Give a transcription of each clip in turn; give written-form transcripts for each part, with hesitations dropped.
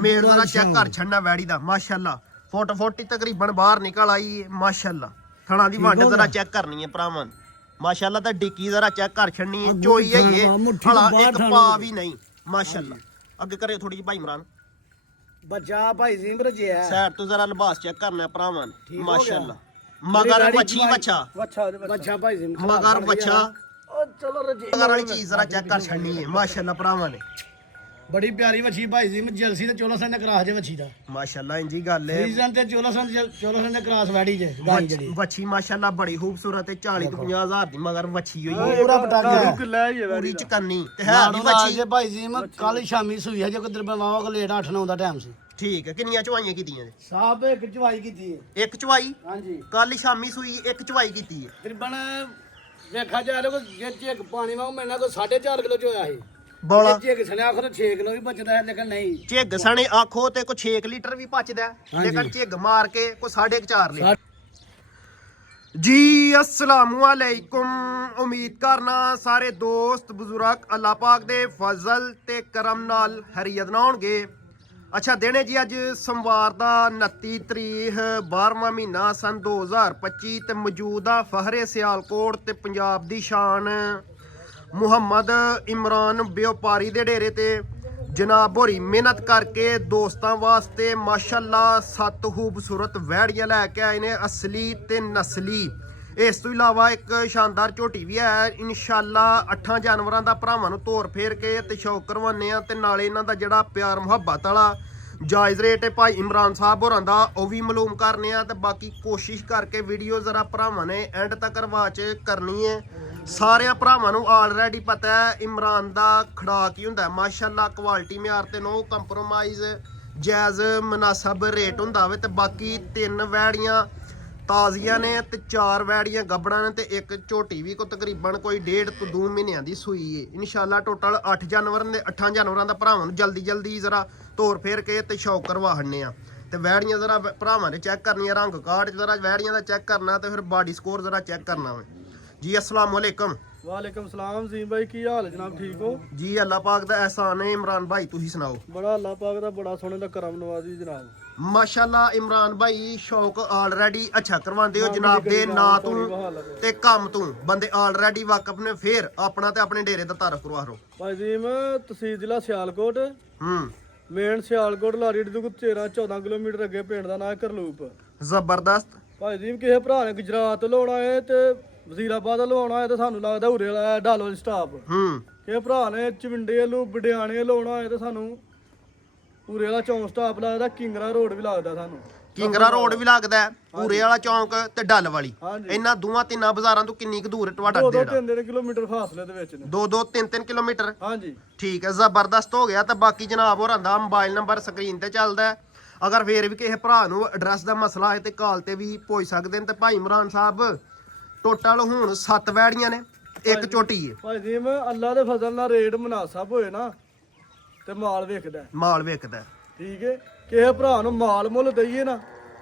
मेर जरा चेक कर छन्ना वैड़ी दा माशाल्लाह फुट 40 तकरीबन बाहर निकल आई है माशाल्लाह थणा दी वंड जरा चेक करनी है भरावां माशाल्लाह ते डिक्की जरा चेक कर छन्नी है चोई है ये हला एक पा भी नहीं माशाल्लाह अगे करे थोड़ी जी भाई इमरान बच्चा भाई जिम्र जी है साइड तो जरा लिबास चेक करना है भरावां माशाल्लाह मगर बच्ची बच्चा भाई जिम्र मगर बच्चा चलो मगर वाली चीज जरा चेक कर छन्नी है माशाल्लाह भरावां ने बड़ी प्यारी मच्छी भाई जी जलसी ते 1400 दे क्रास जे मच्छी दा माशाल्लाह इंजी गल है सीजन ते 1400 दे क्रास वैडी जे गाई जड़ी वच्छी माशाल्लाह बड़ी खूबसूरत है 40 तो 50 हजार दी मगर वच्छी होई है पूरा पटाका है पूरी चकन्नी ते है दी वच्छी जे भाई जी कल शामी सूई है जो किधर बनवावा को लेट 8-9 दा टाइम सी ठीक है किन्नियां चवाइयां कीतियां जी साहब एक चवाई कीती है एक चवाई हां जी कल शामी सूई एक चवाई कीती है तकरीबन देखा जाए को जे पानी वांग मैंने को 4.5 किलो चोया है ਬੋਲਾ ਝਿੱਗ ਸਣੇ ਆਖੋ 6 ਕਿਲੋ ਵੀ ਬਚਦਾ ਹੈ ਲੇਕਿਨ ਨਹੀਂ ਝਿੱਗ ਸਣੇ ਆਖੋ ਤੇ ਕੋ 6 ਲੀਟਰ ਵੀ ਬਚਦਾ ਲੇਕਿਨ ਝਿੱਗ ਮਾਰ ਕੇ ਕੋ 4.5 ਲੀਟਰ ਜੀ अस्सलामु अलैकुम उम्मीद करना सारे दोस्त बुजुर्ग अल्लाह पाक दे फजल ते करम नाल हरियत ना होणगे अच्छा देने जी अज सोमवार दा 29 तरीक 12वां महीना सन 2025 ते मौजूदा फहरे सियालकोट ते पंजाब दी शान मुहम्मद इमरान व्यापारी दे डेरे ते जनाब होरी मेहनत करके दोस्तां वास्ते माशाल्लाह 7 खूबसूरत वैड़ियां लैके आए ने असली ते नस्ली इस तो इलावा एक शानदार झोटी भी है इंशाल्लाह 8 जानवरां दा भरावां नूं तोर फेर के ते शौक करवाने आ ते नाले इन्हां दा जिहड़ा प्यार मुहब्बत वाला जायज़ रेट है भाई इमरान साहब होरां दा ओह भी मालूम करने आ ते बाकी कोशिश करके वीडियो जरा भरावां ने एंड तक वाच करनी है सारे भरावां नूं ऑलरेडी पता है इमरान दा खड़ाक ही हुंदा है माशाल्लाह क्वालिटी म्यार ते नो कंप्रोमाइज़ जायज़ मुनासब रेट हुंदा वे ते बाकी 3 वैड़ियां ताज़ियां ने ते 4 वैड़ियां गब्बड़ां ने ते एक झोटी भी को तकरीबन कोई 1.5 तो 2 महीनों की सूई है इंशाल्लाह टोटल 8 जानवरां दा भरावां नूं जल्दी जरा तोर फेर के ते शौक करवा हन्ने आ ते वैड़ियां जरा भरावां ने चेक करनी रंग काट जरा वैड़ियां दा चेक करना ते फिर बॉडी स्कोर जरा चेक करना वे जी अस्सलाम वालेकुम वालेकुम सलाम जी भाई की हाल है जनाब ठीक हो जी अल्लाह पाक दा एहसान है इमरान भाई तुसी सुनाओ बड़ा अल्लाह पाक दा बड़ा सोने दा करम नवाजी जनाब माशाल्लाह इमरान भाई शौक ऑलरेडी अच्छा करवांदे हो जनाब दे ना तू ते काम तू बंदे ऑलरेडी वाकफ ने फिर अपना ते अपने डेरे दा तारफ करवा रो भाई जी मैं तहसील जिला सियालकोट मेन सियालकोट लारी डू 13-14 किलोमीटर अगे पिंड दा नाम करलूप जबरदस्त भाई जी किसे भरा ने गुजरात लोना है ते वजीराबाद लोना है ते सानू लगदा उरे वाला डालो स्टाफ किसे भरा ने चविंडे लो बडियाने लोना है ते सानू उरे वाला चौंक स्टाफ लगदा किंगरा रोड भी लगदा सानू किंगरा रोड भी लगदा पूरे वाला चौंक ते डल वाली इन्हां दूआं तिन्नां बाजारां तो किन्नी क दूर टवाडा डेरा 2-3 किलोमीटर फासले दे विच ने 2-3 किलोमीटर हां जी ठीक है जबरदस्त हो गया तो बाकी जनाब होरां दा मोबाइल नंबर स्क्रीन ते चलदा है अगर फिर भी किसी भरा नूं एड्रैस दा मसला है ते कॉल ते भी पुछ सकदे ने ते भाई इमरान साहब टोटल हुण 7 वैड़ियां ने एक झोटी है भाई जी मैं अल्लाह दे फजल नाल रेट मुनासब होए ना ते माल वेखदा ठीक है किसे भरा नूं माल मुੱਲ दईए ना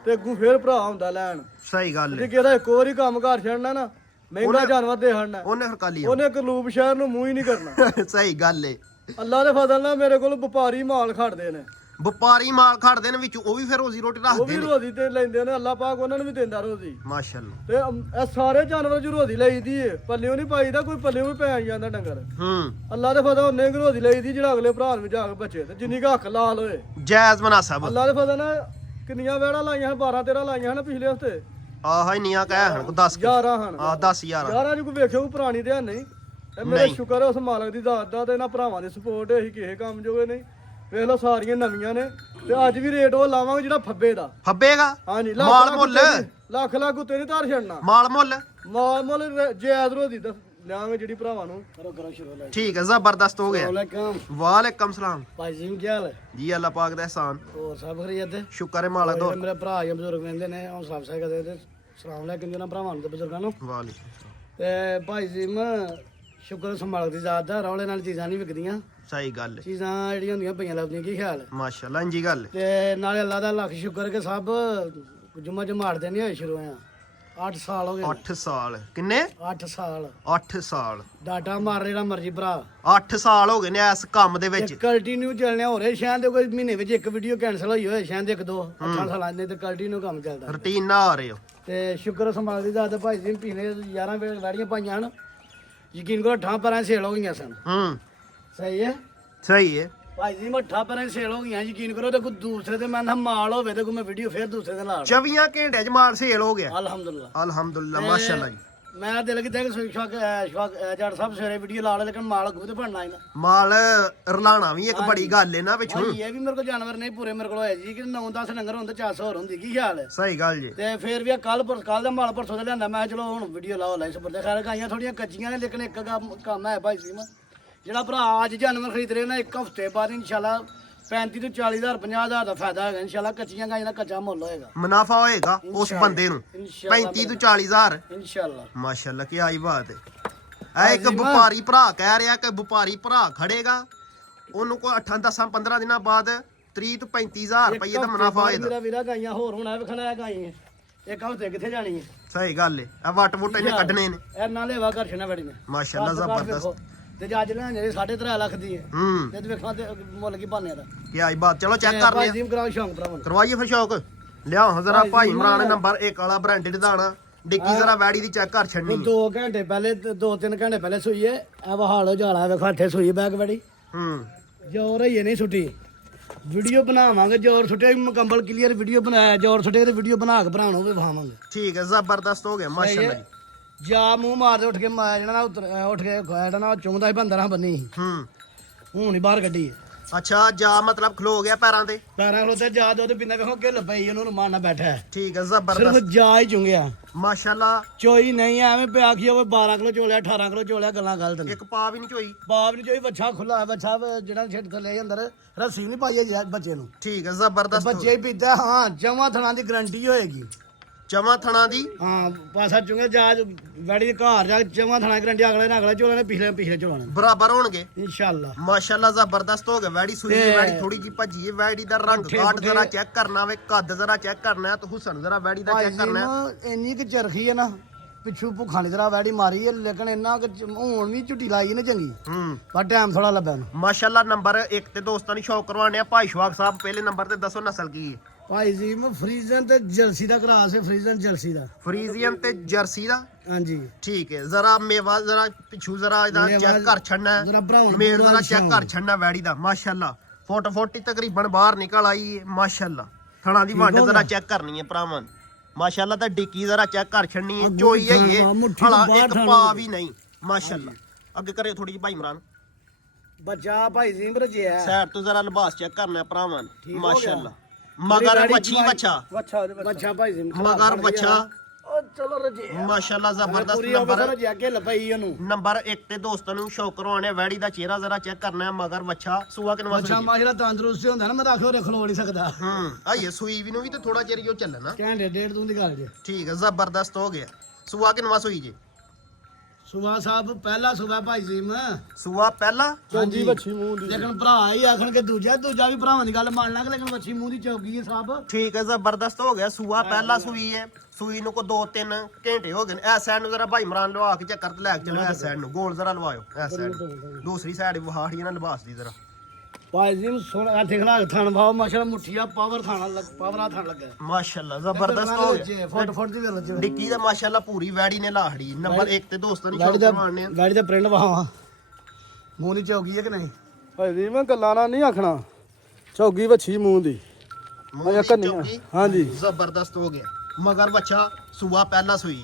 ते अग्गों फिर भरा हुंदा लैण सही गल जे किहदा एक वारी काम कर छड़ना ना महंगा जानवर दे छड़ना ओने फिर काली ओने करलूप शहर नूं मूंह ही नहीं करना सही गल है अल्लाह दे फजल नाल मेरे कोल व्यापारी माल खड़दे ने ਵਪਾਰੀ ਮਾਲ ਖੜਦੇ ਨੇ ਵਿੱਚ ਉਹ ਵੀ ਫਿਰ ਰੋਜ਼ੀ ਰੋਟੀ ਉਹ ਰੱਖਦੇ ਵੀ ਨੇ ਰੋਜ਼ੀ ਤੇ ਲੈਂਦੇ ਨੇ ਅੱਲਾਹ ਪਾਕ ਉਹਨਾਂ ਨੂੰ ਵੀ ਦਿੰਦਾ ਰੋਜ਼ੀ ਮਾਸ਼ਾਅੱਲਾ ਤੇ ਇਹ ਸਾਰੇ ਜਾਨਵਰ ਜੋ ਰੋਜ਼ੀ ਲਈਦੀ ਏ ਪੱਲਿਓ ਨਹੀਂ ਪਾਈਦਾ ਕੋਈ ਪੱਲਿਓ ਵੀ ਪੈ ਜਾਂਦਾ ਡੰਗਰ ਅੱਲਾਹ ਦੇ ਫਜ਼ਲ ਉਹਨੇ ਕਿ ਰੋਜ਼ੀ ਲਈਦੀ ਜਿਹੜਾ ਅਗਲੇ ਭਰਾ ਨੂੰ ਜਾ ਕੇ ਬਚੇ ਤੇ ਜਿੰਨੀ ਕੁ ਹੱਕ ਲਾਲ ਹੋਏ ਜਾਇਜ਼ ਮਨਾਸਬ ਅੱਲਾਹ ਦੇ ਫਜ਼ਲ ਨਾਲ ਕਿੰਨੀਆਂ ਵੇੜਾ ਲਾਈਆਂ ਹਨ 12-13 ਲਾਈਆਂ ਹਨ ਪਿਛਲੇ ਹਫਤੇ ਆਹ ਹੀ ਨੀਆਂ ਕਹਿ ਹਨ 10 11 ਹਨ ਆ 10 11 11 ਜੋ ਕੋਈ ਵੇਖਿਓ ਪੁਰਾਣੀ ਤੇ ਨਹੀਂ ਇਹ ਮੇਰੇ ਸ਼ੁਕਰ ਹੈ ਉਸ ਮਾਲਕ ਦੀ ਜ਼ਾਤ ਦਾ ਤੇ ਇਹਨਾਂ ਭਰਾਵਾਂ ਦੀ ਸਪੋਰਟ ਹੈ ਅਸੀਂ ਕਿਸੇ ਕੰਮ ਜੋਗੇ ਨਹੀਂ ਵੇਖ ਲਓ ਸਾਰੀਆਂ ਨਵੀਆਂ ਨੇ ਤੇ ਅੱਜ ਵੀ ਰੇਟ ਉਹ ਲਾਵਾਂਗੇ ਜਿਹੜਾ ਫੱਬੇ ਦਾ ਫੱਬੇਗਾ ਹਾਂਜੀ ਮਾਲ ਮੁੱਲ ਲੱਖ ਉੱਤੇ ਨਹੀਂ ਧਾਰ ਛੱਡਣਾ ਮਾਲ ਮੁੱਲ ਜਾਇਜ਼ ਰੋਦੀ ਲਿਆਵਾਂਗੇ ਜਿਹੜੀ ਭਰਾਵਾਂ ਨੂੰ ਕਰੋ ਸ਼ੁਰੂ ਲੈ ਠੀਕ ਹੈ ਜ਼ਬਰਦਸਤ ਹੋ ਗਿਆ ਵਾਲੇਕਮ ਸਲਾਮ ਭਾਈ ਜੀ ਕੀ ਹਾਲ ਹੈ ਜੀ ਅੱਲਾਹ ਪਾਕ ਦਾ ਇਹਸਾਨ ਹੋਰ ਸਭ ਖਰੀਦ ਤੇ ਸ਼ੁਕਰ ਹੈ ਮਾਲਕ ਦਾ ਮੇਰੇ ਭਰਾ ਜਾਂ ਬਜ਼ੁਰਗ ਕਹਿੰਦੇ ਨੇ ਉਹ ਸਭ ਸਾਇ ਕਰਦੇ ਤੇ ਸਲਾਮ ਲੈ ਕੇ ਜਨਾ ਭਰਾਵਾਂ ਨੂੰ ਤੇ ਬਜ਼ੁਰਗਾਂ ਨੂੰ ਵਾਲੇਕਮ ਤੇ ਭਾਈ ਜੀ ਮੈਂ ਸ਼ੁਕਰ ਸੰਭਾਲ ਦੀ ਜ਼ਾਤ ਦਾ ਰੌਲੇ ਨਾਲ ਚੀਜ਼ਾਂ ਨਹੀਂ ਵਿਕਦੀਆਂ ਸਹੀ ਗੱਲ ਹੈ ਚੀਜ਼ਾਂ ਜਿਹੜੀਆਂ ਹੁੰਦੀਆਂ ਪਈਆਂ ਲੱਭਦੀਆਂ ਕੀ ਖਿਆਲ ਹੈ ਮਾਸ਼ਾਅੱਲਾ ਇੰਜੀ ਗੱਲ ਤੇ ਨਾਲੇ ਅੱਲਾ ਦਾ ਲੱਖ ਸ਼ੁਕਰ ਕਿ ਸਭ ਜੁਮਾ ਜਮਾੜਦੇ ਨਹੀਂ ਹੋਏ ਸ਼ੁਰੂ ਆ 8 ਸਾਲ ਹੋ ਗਏ 8 ਸਾਲ ਕਿੰਨੇ 8 ਸਾਲ 8 ਸਾਲ ਡਾਟਾ ਮਾਰ ਜਿਹੜਾ ਮਰਜੀ ਭਰਾ 8 ਸਾਲ ਹੋ ਗਏ ਨੇ ਇਸ ਕੰਮ ਦੇ ਵਿੱਚ ਕੰਟੀਨਿਊ ਚੱਲਣਿਆ ਹੋ ਰਿਹਾ ਸ਼ਾਇਦ ਕੋਈ ਮਹੀਨੇ ਵਿੱਚ ਇੱਕ ਵੀਡੀਓ ਕੈਨਸਲ ਹੋਈ ਹੋਏ ਸ਼ਾਇਦ ਇੱਕ ਦੋ 8 ਸਾਲਾਂ ਦੇ ਤੇ ਕੰਟੀਨਿਊ ਕੰਮ ਚੱਲਦਾ ਰੁਟੀਨ ਨਾਲ ਆ ਰਹੇ ਹੋ ਤੇ ਸ਼ੁਕਰ ਸੰਭਾਲਦੀ ਦਾ ਤਾਂ ਭਾਈ ਜੀ ਪੀਣੇ 11 ਵੇਲੇ ਵੜੀਆਂ ਪਾਈਆਂ ਹਨ ਯਕੀਨ ਕਰੋ 8 ਪਰਾਂ ਸੇਲ ਹੋ ਗਈਆਂ ਸਨ ਸਹੀ ਹੈ ਸਹੀ ਹੈ ਭਾਈ ਜੀ ਮੱਠਾ ਪਰਾਂ ਸੇਲ ਹੋ ਗਈਆਂ ਯਕੀਨ ਕਰੋ ਤੇ ਕੋਈ ਦੂਸਰੇ ਤੇ ਮੈਂ ਨਾ ਮਾਲ ਹੋਵੇ ਤੇ ਕੋਈ ਮੈਂ ਵੀਡੀਓ ਫੇਰ ਦੂਸਰੇ ਦੇ ਨਾਲ 24 ਘੰਟਿਆਂ ਚ ਮਾਲ ਸੇਲ ਹੋ ਗਿਆ ਅਲਹਮਦੁਲਿਲਾ ਅਲਹਮਦੁਲਿਲਾ ਮਾਸ਼ਾਅੱਲਾ ਜੀ ਮੈਂ ਦਿਲ ਕੀਤਾ ਕਿ ਸ਼ਵਾਕ ਜੱਟ ਸਾਹਿਬ ਸਵੇਰੇ ਵੀਡੀਓ ਲਾ ਲੇ ਲੇਕਿਨ ਮਾਲ ਖੁਦ ਬਣਨਾ ਇਹਨਾਂ ਮਾਲ ਰਲਾਣਾ ਵੀ ਇੱਕ ਬੜੀ ਗੱਲ ਹੈ ਨਾ ਪਿੱਛੋਂ ਭਾਈ ਇਹ ਵੀ ਮੇਰੇ ਕੋਲ ਜਾਨਵਰ ਨਹੀਂ ਪੂਰੇ ਮੇਰੇ ਕੋਲ ਹੋਏ ਜੀ ਕਿ 9-10 ਡੰਗਰ ਹੁੰਦੇ 400 ਹੋਰ ਹੁੰਦੀ ਕੀ ਖਿਆਲ ਹੈ ਸਹੀ ਗੱਲ ਜੀ ਤੇ ਫੇਰ ਵੀ ਕੱਲ ਦਾ ਮਾਲ ਪਰਸੋਂ ਦਾ ਲਿਆਂਦਾ ਮੈਂ ਚਲੋ ਹੁਣ ਵੀਡੀਓ ਲਾਓ ਲੈ ਸਪਰ ਦੇ ਖੈਰ ਗਾਈਆਂ ਥੋੜੀਆਂ ਕੱਚੀਆਂ ਨੇ ਲੇਕਿਨ ਇੱਕ ਕੰਮ ਹੈ ਭਾਈ ਸੀ ਜਿਹੜਾ ਭਰਾ ਅੱਜ ਜਾਨਵਰ ਖਰੀਦ ਰਹੇ ਨਾ ਇੱਕ ਹਫ਼ਤੇ ਬਾਅਦ ਇਨਸ਼ਾਅੱਲਾ 35 ਤੋਂ 40,000 50,000 ਦਾ ਫਾਇਦਾ ਹੈਗਾ ਇਨਸ਼ਾਅੱਲਾ ਕੱਚੀਆਂ ਗਾਈਆਂ ਦਾ ਕੱਚਾ ਮੁੱਲ ਹੋਏਗਾ ਮੁਨਾਫਾ ਹੋਏਗਾ ਉਸ ਬੰਦੇ ਨੂੰ 35 ਤੋਂ 40,000 ਇਨਸ਼ਾਅੱਲਾ ਮਾਸ਼ਾਅੱਲਾ ਕੀ ਆਈ ਬਾਤ ਹੈ ਇਹ ਇੱਕ ਵਪਾਰੀ ਭਰਾ ਕਹਿ ਰਿਹਾ ਕਿ ਵਪਾਰੀ ਭਰਾ ਖੜੇਗਾ ਉਹਨੂੰ ਕੋਈ 8 10 15 ਦਿਨਾਂ ਬਾਅਦ 30 ਤੋਂ 35,000 ਰੁਪਏ ਦਾ ਮੁਨਾਫਾ ਹੋਏਗਾ ਮੇਰਾ ਵੀਰਾ ਗਾਈਆਂ ਹੋਰ ਹੋਣਾ ਵਿਖਣਾ ਹੈ ਗਾਈਆਂ ਇੱਕ ਹਫ਼ਤੇ ਕਿੱਥੇ ਜਾਣੀ ਹੈ ਸਹੀ ਗੱਲ ਹੈ ਇਹ ਵਟ ਵੁੱਟ ਇਹਨੇ ਕੱਢਣੇ ਨੇ ਇਹ ਨਾਲੇ ਵਾ ਘਰ ਛਣਾ ਬੜੀ ਨੇ ਮਾਸ਼ਾਅੱਲਾ ਜ਼ਬਰਦਸਤ ਤੇ ਅੱਜ ਲੈਣੇ 3.5 ਲੱਖ ਦੀ ਹੈ ਤੇ ਵੇਖਾਂ ਤੇ ਮੁੱਲ ਕੀ ਬਣਿਆ ਦਾ ਕੀ ਆਈ ਬਾਤ ਚਲੋ ਚੈੱਕ ਕਰ ਲਿਆ ਭਾਈ ਕਰਾਓ ਸ਼ੌਂਕ ਭਰਾਵਾਂ ਕਰਵਾਈਏ ਫਿਰ ਸ਼ੌਕ ਲਿਆਓ ਜ਼ਰਾ ਭਾਈ ਇਮਰਾਨ ਨੰਬਰ 1 ਵਾਲਾ ਬ੍ਰਾਂਡਡ ਦਾਣਾ ਡਿੱਕੀ ਜ਼ਰਾ ਵੈੜੀ ਦੀ ਚੈੱਕ ਕਰ ਛੱਡਣੀ 2 ਘੰਟੇ ਪਹਿਲੇ 2-3 ਘੰਟੇ ਪਹਿਲੇ ਸੂਈਏ ਇਹ ਵਹਾਲੋ ਜਾਲਾ ਵੇਖੋ ਇੱਥੇ ਸੂਈ ਬੈਗ ਬੜੀ ਜੋਰ ਹੀ ਨਹੀਂ ਛੁੱਟੀ ਵੀਡੀਓ ਬਣਾਵਾਂਗੇ ਜੋਰ ਛੁੱਟੇ ਮੁਕੰਮਲ ਕਲੀਅਰ ਵੀਡੀਓ ਬਣਾਇਆ ਜੋਰ ਛੁੱਟੇ ਤੇ ਵੀਡੀਓ ਬਣਾ ਕੇ ਭਰਾਣੋਂ ਵੀ ਵਿਖਾਵਾਂਗੇ ਠੀਕ ਹੈ ਜ਼ਬਰਦਸਤ ਹੋ ਗਿਆ ਮਾਸ਼ਾਅੱਲਾ ਜੀ ਜਾ ਮੂੰਹ ਮਾਰਦੇ ਉੱਠ ਕੇ ਜਿਹੜਾ ਨਾ ਉੱਠ ਕੇ ਖੋਇਆ ਨਾ ਚੁੰਗਦਾ ਹੀ ਬੰਦਰਾਂ ਬੰਨੀ ਹੁਣ ਹੀ ਬਾਹਰ ਕੱਢੀ ਅੱਛਾ ਜਾ ਮਤਲਬ ਖਲੋ ਗਿਆ ਪੈਰਾਂ ਤੇ ਪੈਰਾਂ ਖਲੋਤੇ ਜਾ ਦੁੱਧ ਪੀਂਦਾ ਵੇਖੋ ਕਿ ਲੱਭਈ ਉਹਨੂੰ ਰਮਾਨ ਨਾਲ ਬੈਠਾ ਹੈ ਠੀਕ ਹੈ ਸਿਰਫ ਜ਼ਬਰਦਸਤ ਜਾ ਹੀ ਚੁੰਗਿਆ ਮਾਸ਼ਾਅੱਲਾ ਚੋਈ ਨਹੀਂ ਐਵੇਂ ਪਿਆ ਕੀ ਹੋਵੇ 12 ਕਿਲੋ ਚੋਲਿਆ 18 ਕਿਲੋ ਚੋਲਿਆ ਗੱਲਾਂ ਗਲਤ ਨੇ ਇੱਕ ਪਾ ਵੀ ਨਹੀਂ ਚੋਈ ਬਾਪ ਨਹੀਂ ਚੋਈ ਬੱਚਾ ਖੁੱਲਾ ਬੱਚਾ ਜਿਹੜਾ ਛਿੱਟ ਥੱਲੇ ਅੰਦਰ ਰੱਸੀ ਨਹੀਂ ਪਾਈ ਹੈ ਬੱਚੇ ਨੂੰ ਠੀਕ ਹੈ ਜ਼ਬਰਦਸਤ ਬੱਚੇ ਹੀ ਪੀਤਾ ਹਾਂ ਜਮਾਂ ਥਣਾ ਦੀ ਗਰੰਟੀ ਹੋਏਗੀ ਚਵਾਂ ਥਣਾ ਦੀ ਹਾਂ ਪਾਸਾ ਚੁੰਗੇ ਜਾ ਵੈੜੀ ਦੇ ਘਰ ਜਾ ਜਮਾਂ ਥਣਾ ਗਰੰਟੀ ਅਗਲੇ ਚੋਲੇ ਨੇ ਪਿਛਲੇ ਚੋਲੇ ਨੇ ਬਰਾਬਰ ਹੋਣਗੇ ਇਨਸ਼ਾਅੱਲਾ ਮਾਸ਼ਾਅੱਲਾ ਜ਼ਬਰਦਸਤ ਹੋ ਗਿਆ ਵੈੜੀ ਸੂਈ ਦੀ ਵੈੜੀ ਥੋੜੀ ਜੀ ਭੱਜੀ ਹੈ ਵੈੜੀ ਦਾ ਰੰਗ ਕਾਟ ਜ਼ਰਾ ਚੈੱਕ ਕਰਨਾ ਵੇ ਕੱਦ ਜ਼ਰਾ ਚੈੱਕ ਕਰਨਾ ਤੇ ਹੁਸਨ ਜ਼ਰਾ ਵੈੜੀ ਦਾ ਚੈੱਕ ਕਰਨਾ ਇੰਨੀ ਕਿ ਚਰਖੀ ਹੈ ਨਾ ਪਿੱਛੂ ਭੁੱਖਾਂ ਦੀ ਤਰ੍ਹਾਂ ਵੈੜੀ ਮਾਰੀ ਹੈ ਲੇਕਿਨ ਇੰਨਾ ਹੁਣ ਵੀ ਝੁੱਟੀ ਲਾਈ ਨੇ ਚੰਗੀ ਪਰ ਟਾਈਮ ਥੋੜਾ ਲੱਭਿਆ ਨੂੰ ਮਾਸ਼ਾਅੱਲਾ ਨੰਬਰ 1 ਤੇ ਦੋਸਤਾਂ ਨੂੰ ਸ਼ੌਕ ਕਰਵਾਣੇ ਆ ਭਾਈ ਸ਼ਵਾਕ ਸਾਹਿਬ ਪਹਿਲੇ ਨੰਬਰ ਤੇ ਦੱਸੋ ਨਸਲ ਕੀ ਹੈ ਭਾਈ ਜੀ ਮੈਂ ਫਰੀਜ਼ਨ ਤੇ ਜਰਸੀ ਦਾ ਕਰਾਸ ਹੈ ਫਰੀਜ਼ਨ ਜਰਸੀ ਦਾ ਫਰੀਜ਼ੀਅਨ ਤੇ ਜਰਸੀ ਦਾ ਹਾਂਜੀ ਠੀਕ ਹੈ ਜ਼ਰਾ ਮੇਵਾ ਜ਼ਰਾ ਪਿੱਛੂ ਜ਼ਰਾ ਇਹਦਾ ਚੈੱਕ ਕਰ ਛੱਡਣਾ ਜ਼ਰਾ ਬਰਾਊਨ ਮੇਰ ਜ਼ਰਾ ਚੈੱਕ ਕਰ ਛੱਡਣਾ ਵੈੜੀ ਦਾ ਮਾਸ਼ਾਅੱਲਾ ਫੁੱਟ ਫੁੱਟੀ ਤਕਰੀਬਨ ਬਾਹਰ ਨਿਕਲ ਆਈ ਹੈ ਮਾਸ਼ਾਅੱਲਾ ਥਣਾ ਦੀ ਵੰਡ ਜ਼ਰਾ ਚੈੱਕ ਕਰਨੀ ਹੈ ਭਰਾਵਾਂ ਮਾਸ਼ਾਅੱਲਾ ਤਾਂ ਡਿੱਕੀ ਜ਼ਰਾ ਚੈੱਕ ਕਰ ਛੱਡਣੀ ਹੈ ਚੋਈ ਹੈ ਇਹ ਹਲਾ ਇੱਕ ਪਾ ਵੀ ਨਹੀਂ ਮਾਸ਼ਾਅੱਲਾ ਅੱਗੇ ਕਰਿਓ ਥੋੜੀ ਜਿਹੀ ਭਾਈ ਇਮਰਾਨ ਬੱਚਾ ਭਾਈ ਜੀ ਰਜਿਆ ਸਾਈਡ ਤੋਂ ਜ਼ਰਾ ਲਿਬਾਸ ਚੈੱਕ ਕਰਨਾ ਭਰਾਵਾਂ ਮਾਸ਼ਾਅੱਲਾ ਮਗਰ ਵੱਛੀ ਵੱਛਾ ਬੱਚਾ ਭਾਈ ਜੀ ਮਗਰ ਵੱਛਾ ਉਹ ਚਲੋ ਰਜਿਆ ਮਾਸ਼ਾਅੱਲਾ ਜ਼ਬਰਦਸਤ ਪੂਰੀ ਨੰਬਰ ਰਜਿਆ ਕੇ ਲੱਭਈ ਉਹਨੂੰ ਨੰਬਰ 1 ਤੇ ਦੋਸਤਾਂ ਨੂੰ ਸ਼ੌਕ ਕਰਵਾਉਣੇ ਵੈੜੀ ਦਾ ਚਿਹਰਾ ਜ਼ਰਾ ਚੈੱਕ ਕਰਨਾ ਹੈ ਮਗਰ ਵੱਛਾ ਸੂਆ ਕਿਨਵਾ ਬੱਚਾ ਮਾਸ਼ਾਅੱਲਾ ਤੰਦਰੁਸਤ ਹੁੰਦਾ ਨਾ ਮੈਂ ਤਾਂ ਆਖੋ ਖਲੋ ਨਹੀਂ ਸਕਦਾ ਆਈਏ ਸੂਈ ਵੀ ਨੂੰ ਵੀ ਤੇ ਥੋੜਾ ਚਿਰ ਹੀ ਉਹ ਚੱਲਣਾ ਘੰਟੇ ਡੇਢ ਤੋਂ ਦੀ ਗੱਲ ਜੇ ਠੀਕ ਹੈ ਜ਼ਬਰਦਸਤ ਹੋ ਗਿਆ ਸੂਆ ਕਿਨਵਾ ਸੂਈ ਜੀ ਸੁਭਾ ਸਾਹਿਬ ਪਹਿਲਾ ਸੁਭਾ ਭਾਈ ਜੀ ਮੈਂ ਸੂਆ ਪਹਿਲਾ ਚੌਂਦੀ ਵੱਛੀ ਮੂੰਹ ਦੀ ਲੇਕਿਨ ਭਰਾ ਹੀ ਆਖਣ ਕਿ ਦੂਜਾ ਵੀ ਭਰਾਵਾਂ ਦੀ ਗੱਲ ਮੰਨ ਲਾਂਗੇ ਲੇਕਿਨ ਵੱਛੀ ਮੂੰਹ ਦੀ ਚੌਕੀ ਹੈ ਸਾਹਿਬ ਠੀਕ ਹੈ ਜ਼ਬਰਦਸਤ ਹੋ ਗਿਆ ਸੂਆ ਪਹਿਲਾ ਸੂਈ ਹੈ ਸੂਈ ਨੂੰ ਕੋ 2-3 ਘੰਟੇ ਹੋ ਗਏ ਨੇ ਐ ਸਾਈਡ ਨੂੰ ਜ਼ਰਾ ਭਾਈ ਇਮਰਾਨ ਲਵਾ ਕੇ ਚੈੱਕ ਕਰ ਲੈ ਕੇ ਚਲੋ ਐ ਸਾਈਡ ਨੂੰ ਗੋਲ ਜ਼ਰਾ ਲਵਾਇਓ ਐ ਸਾਈਡ ਦੂਸਰੀ ਸਾਈਡ ਵਹਾੜੀਆਂ ਨਾਲ ਲਿਬਾਸ ਦੀ ਜ਼ਰਾ ਭਾਈ ਜੀ ਸੋਹਣਾ ਇੱਥੇ ਖਲਾ ਥਣ ਭਾਵ ਮਾਸ਼ਾਅੱਲਾ ਮੁੱਠੀਆ ਪਾਵਰ ਪਾਵਰਾ ਥਣ ਲੱਗਾ ਮਾਸ਼ਾਅੱਲਾ ਜ਼ਬਰਦਸਤ ਹੋ ਗਿਆ ਫੁੱਟ ਦੀ ਵੇਲ ਚ ਡਿੱਕੀ ਦਾ ਮਾਸ਼ਾਅੱਲਾ ਪੂਰੀ ਵੈੜੀ ਨੇ ਲਾਹੜੀ ਨੰਬਰ 1 ਤੇ ਦੋਸਤਾਂ ਨੂੰ ਸ਼ੌਕ ਕਰਵਾਉਣੇ ਆ ਗਾੜੀ ਦਾ ਪ੍ਰਿੰਟ ਵਹਾਵਾ ਮੂੰਹ ਦੀ ਚੌਕੀ ਹੈ ਕਿ ਨਹੀਂ ਭਾਈ ਜੀ ਮੈਂ ਗੱਲਾਂ ਨਾਲ ਨਹੀਂ ਆਖਣਾ ਝੋਗੀ ਵੱਛੀ ਮੂੰਹ ਦੀ ਮੂੰਹ ਦੀ ਚੌਕੀ ਹਾਂਜੀ ਜ਼ਬਰਦਸਤ ਹੋ ਗਿਆ ਮਗਰ ਬੱਚਾ ਸੂਆ ਪਹਿਲਾ ਸੂਈ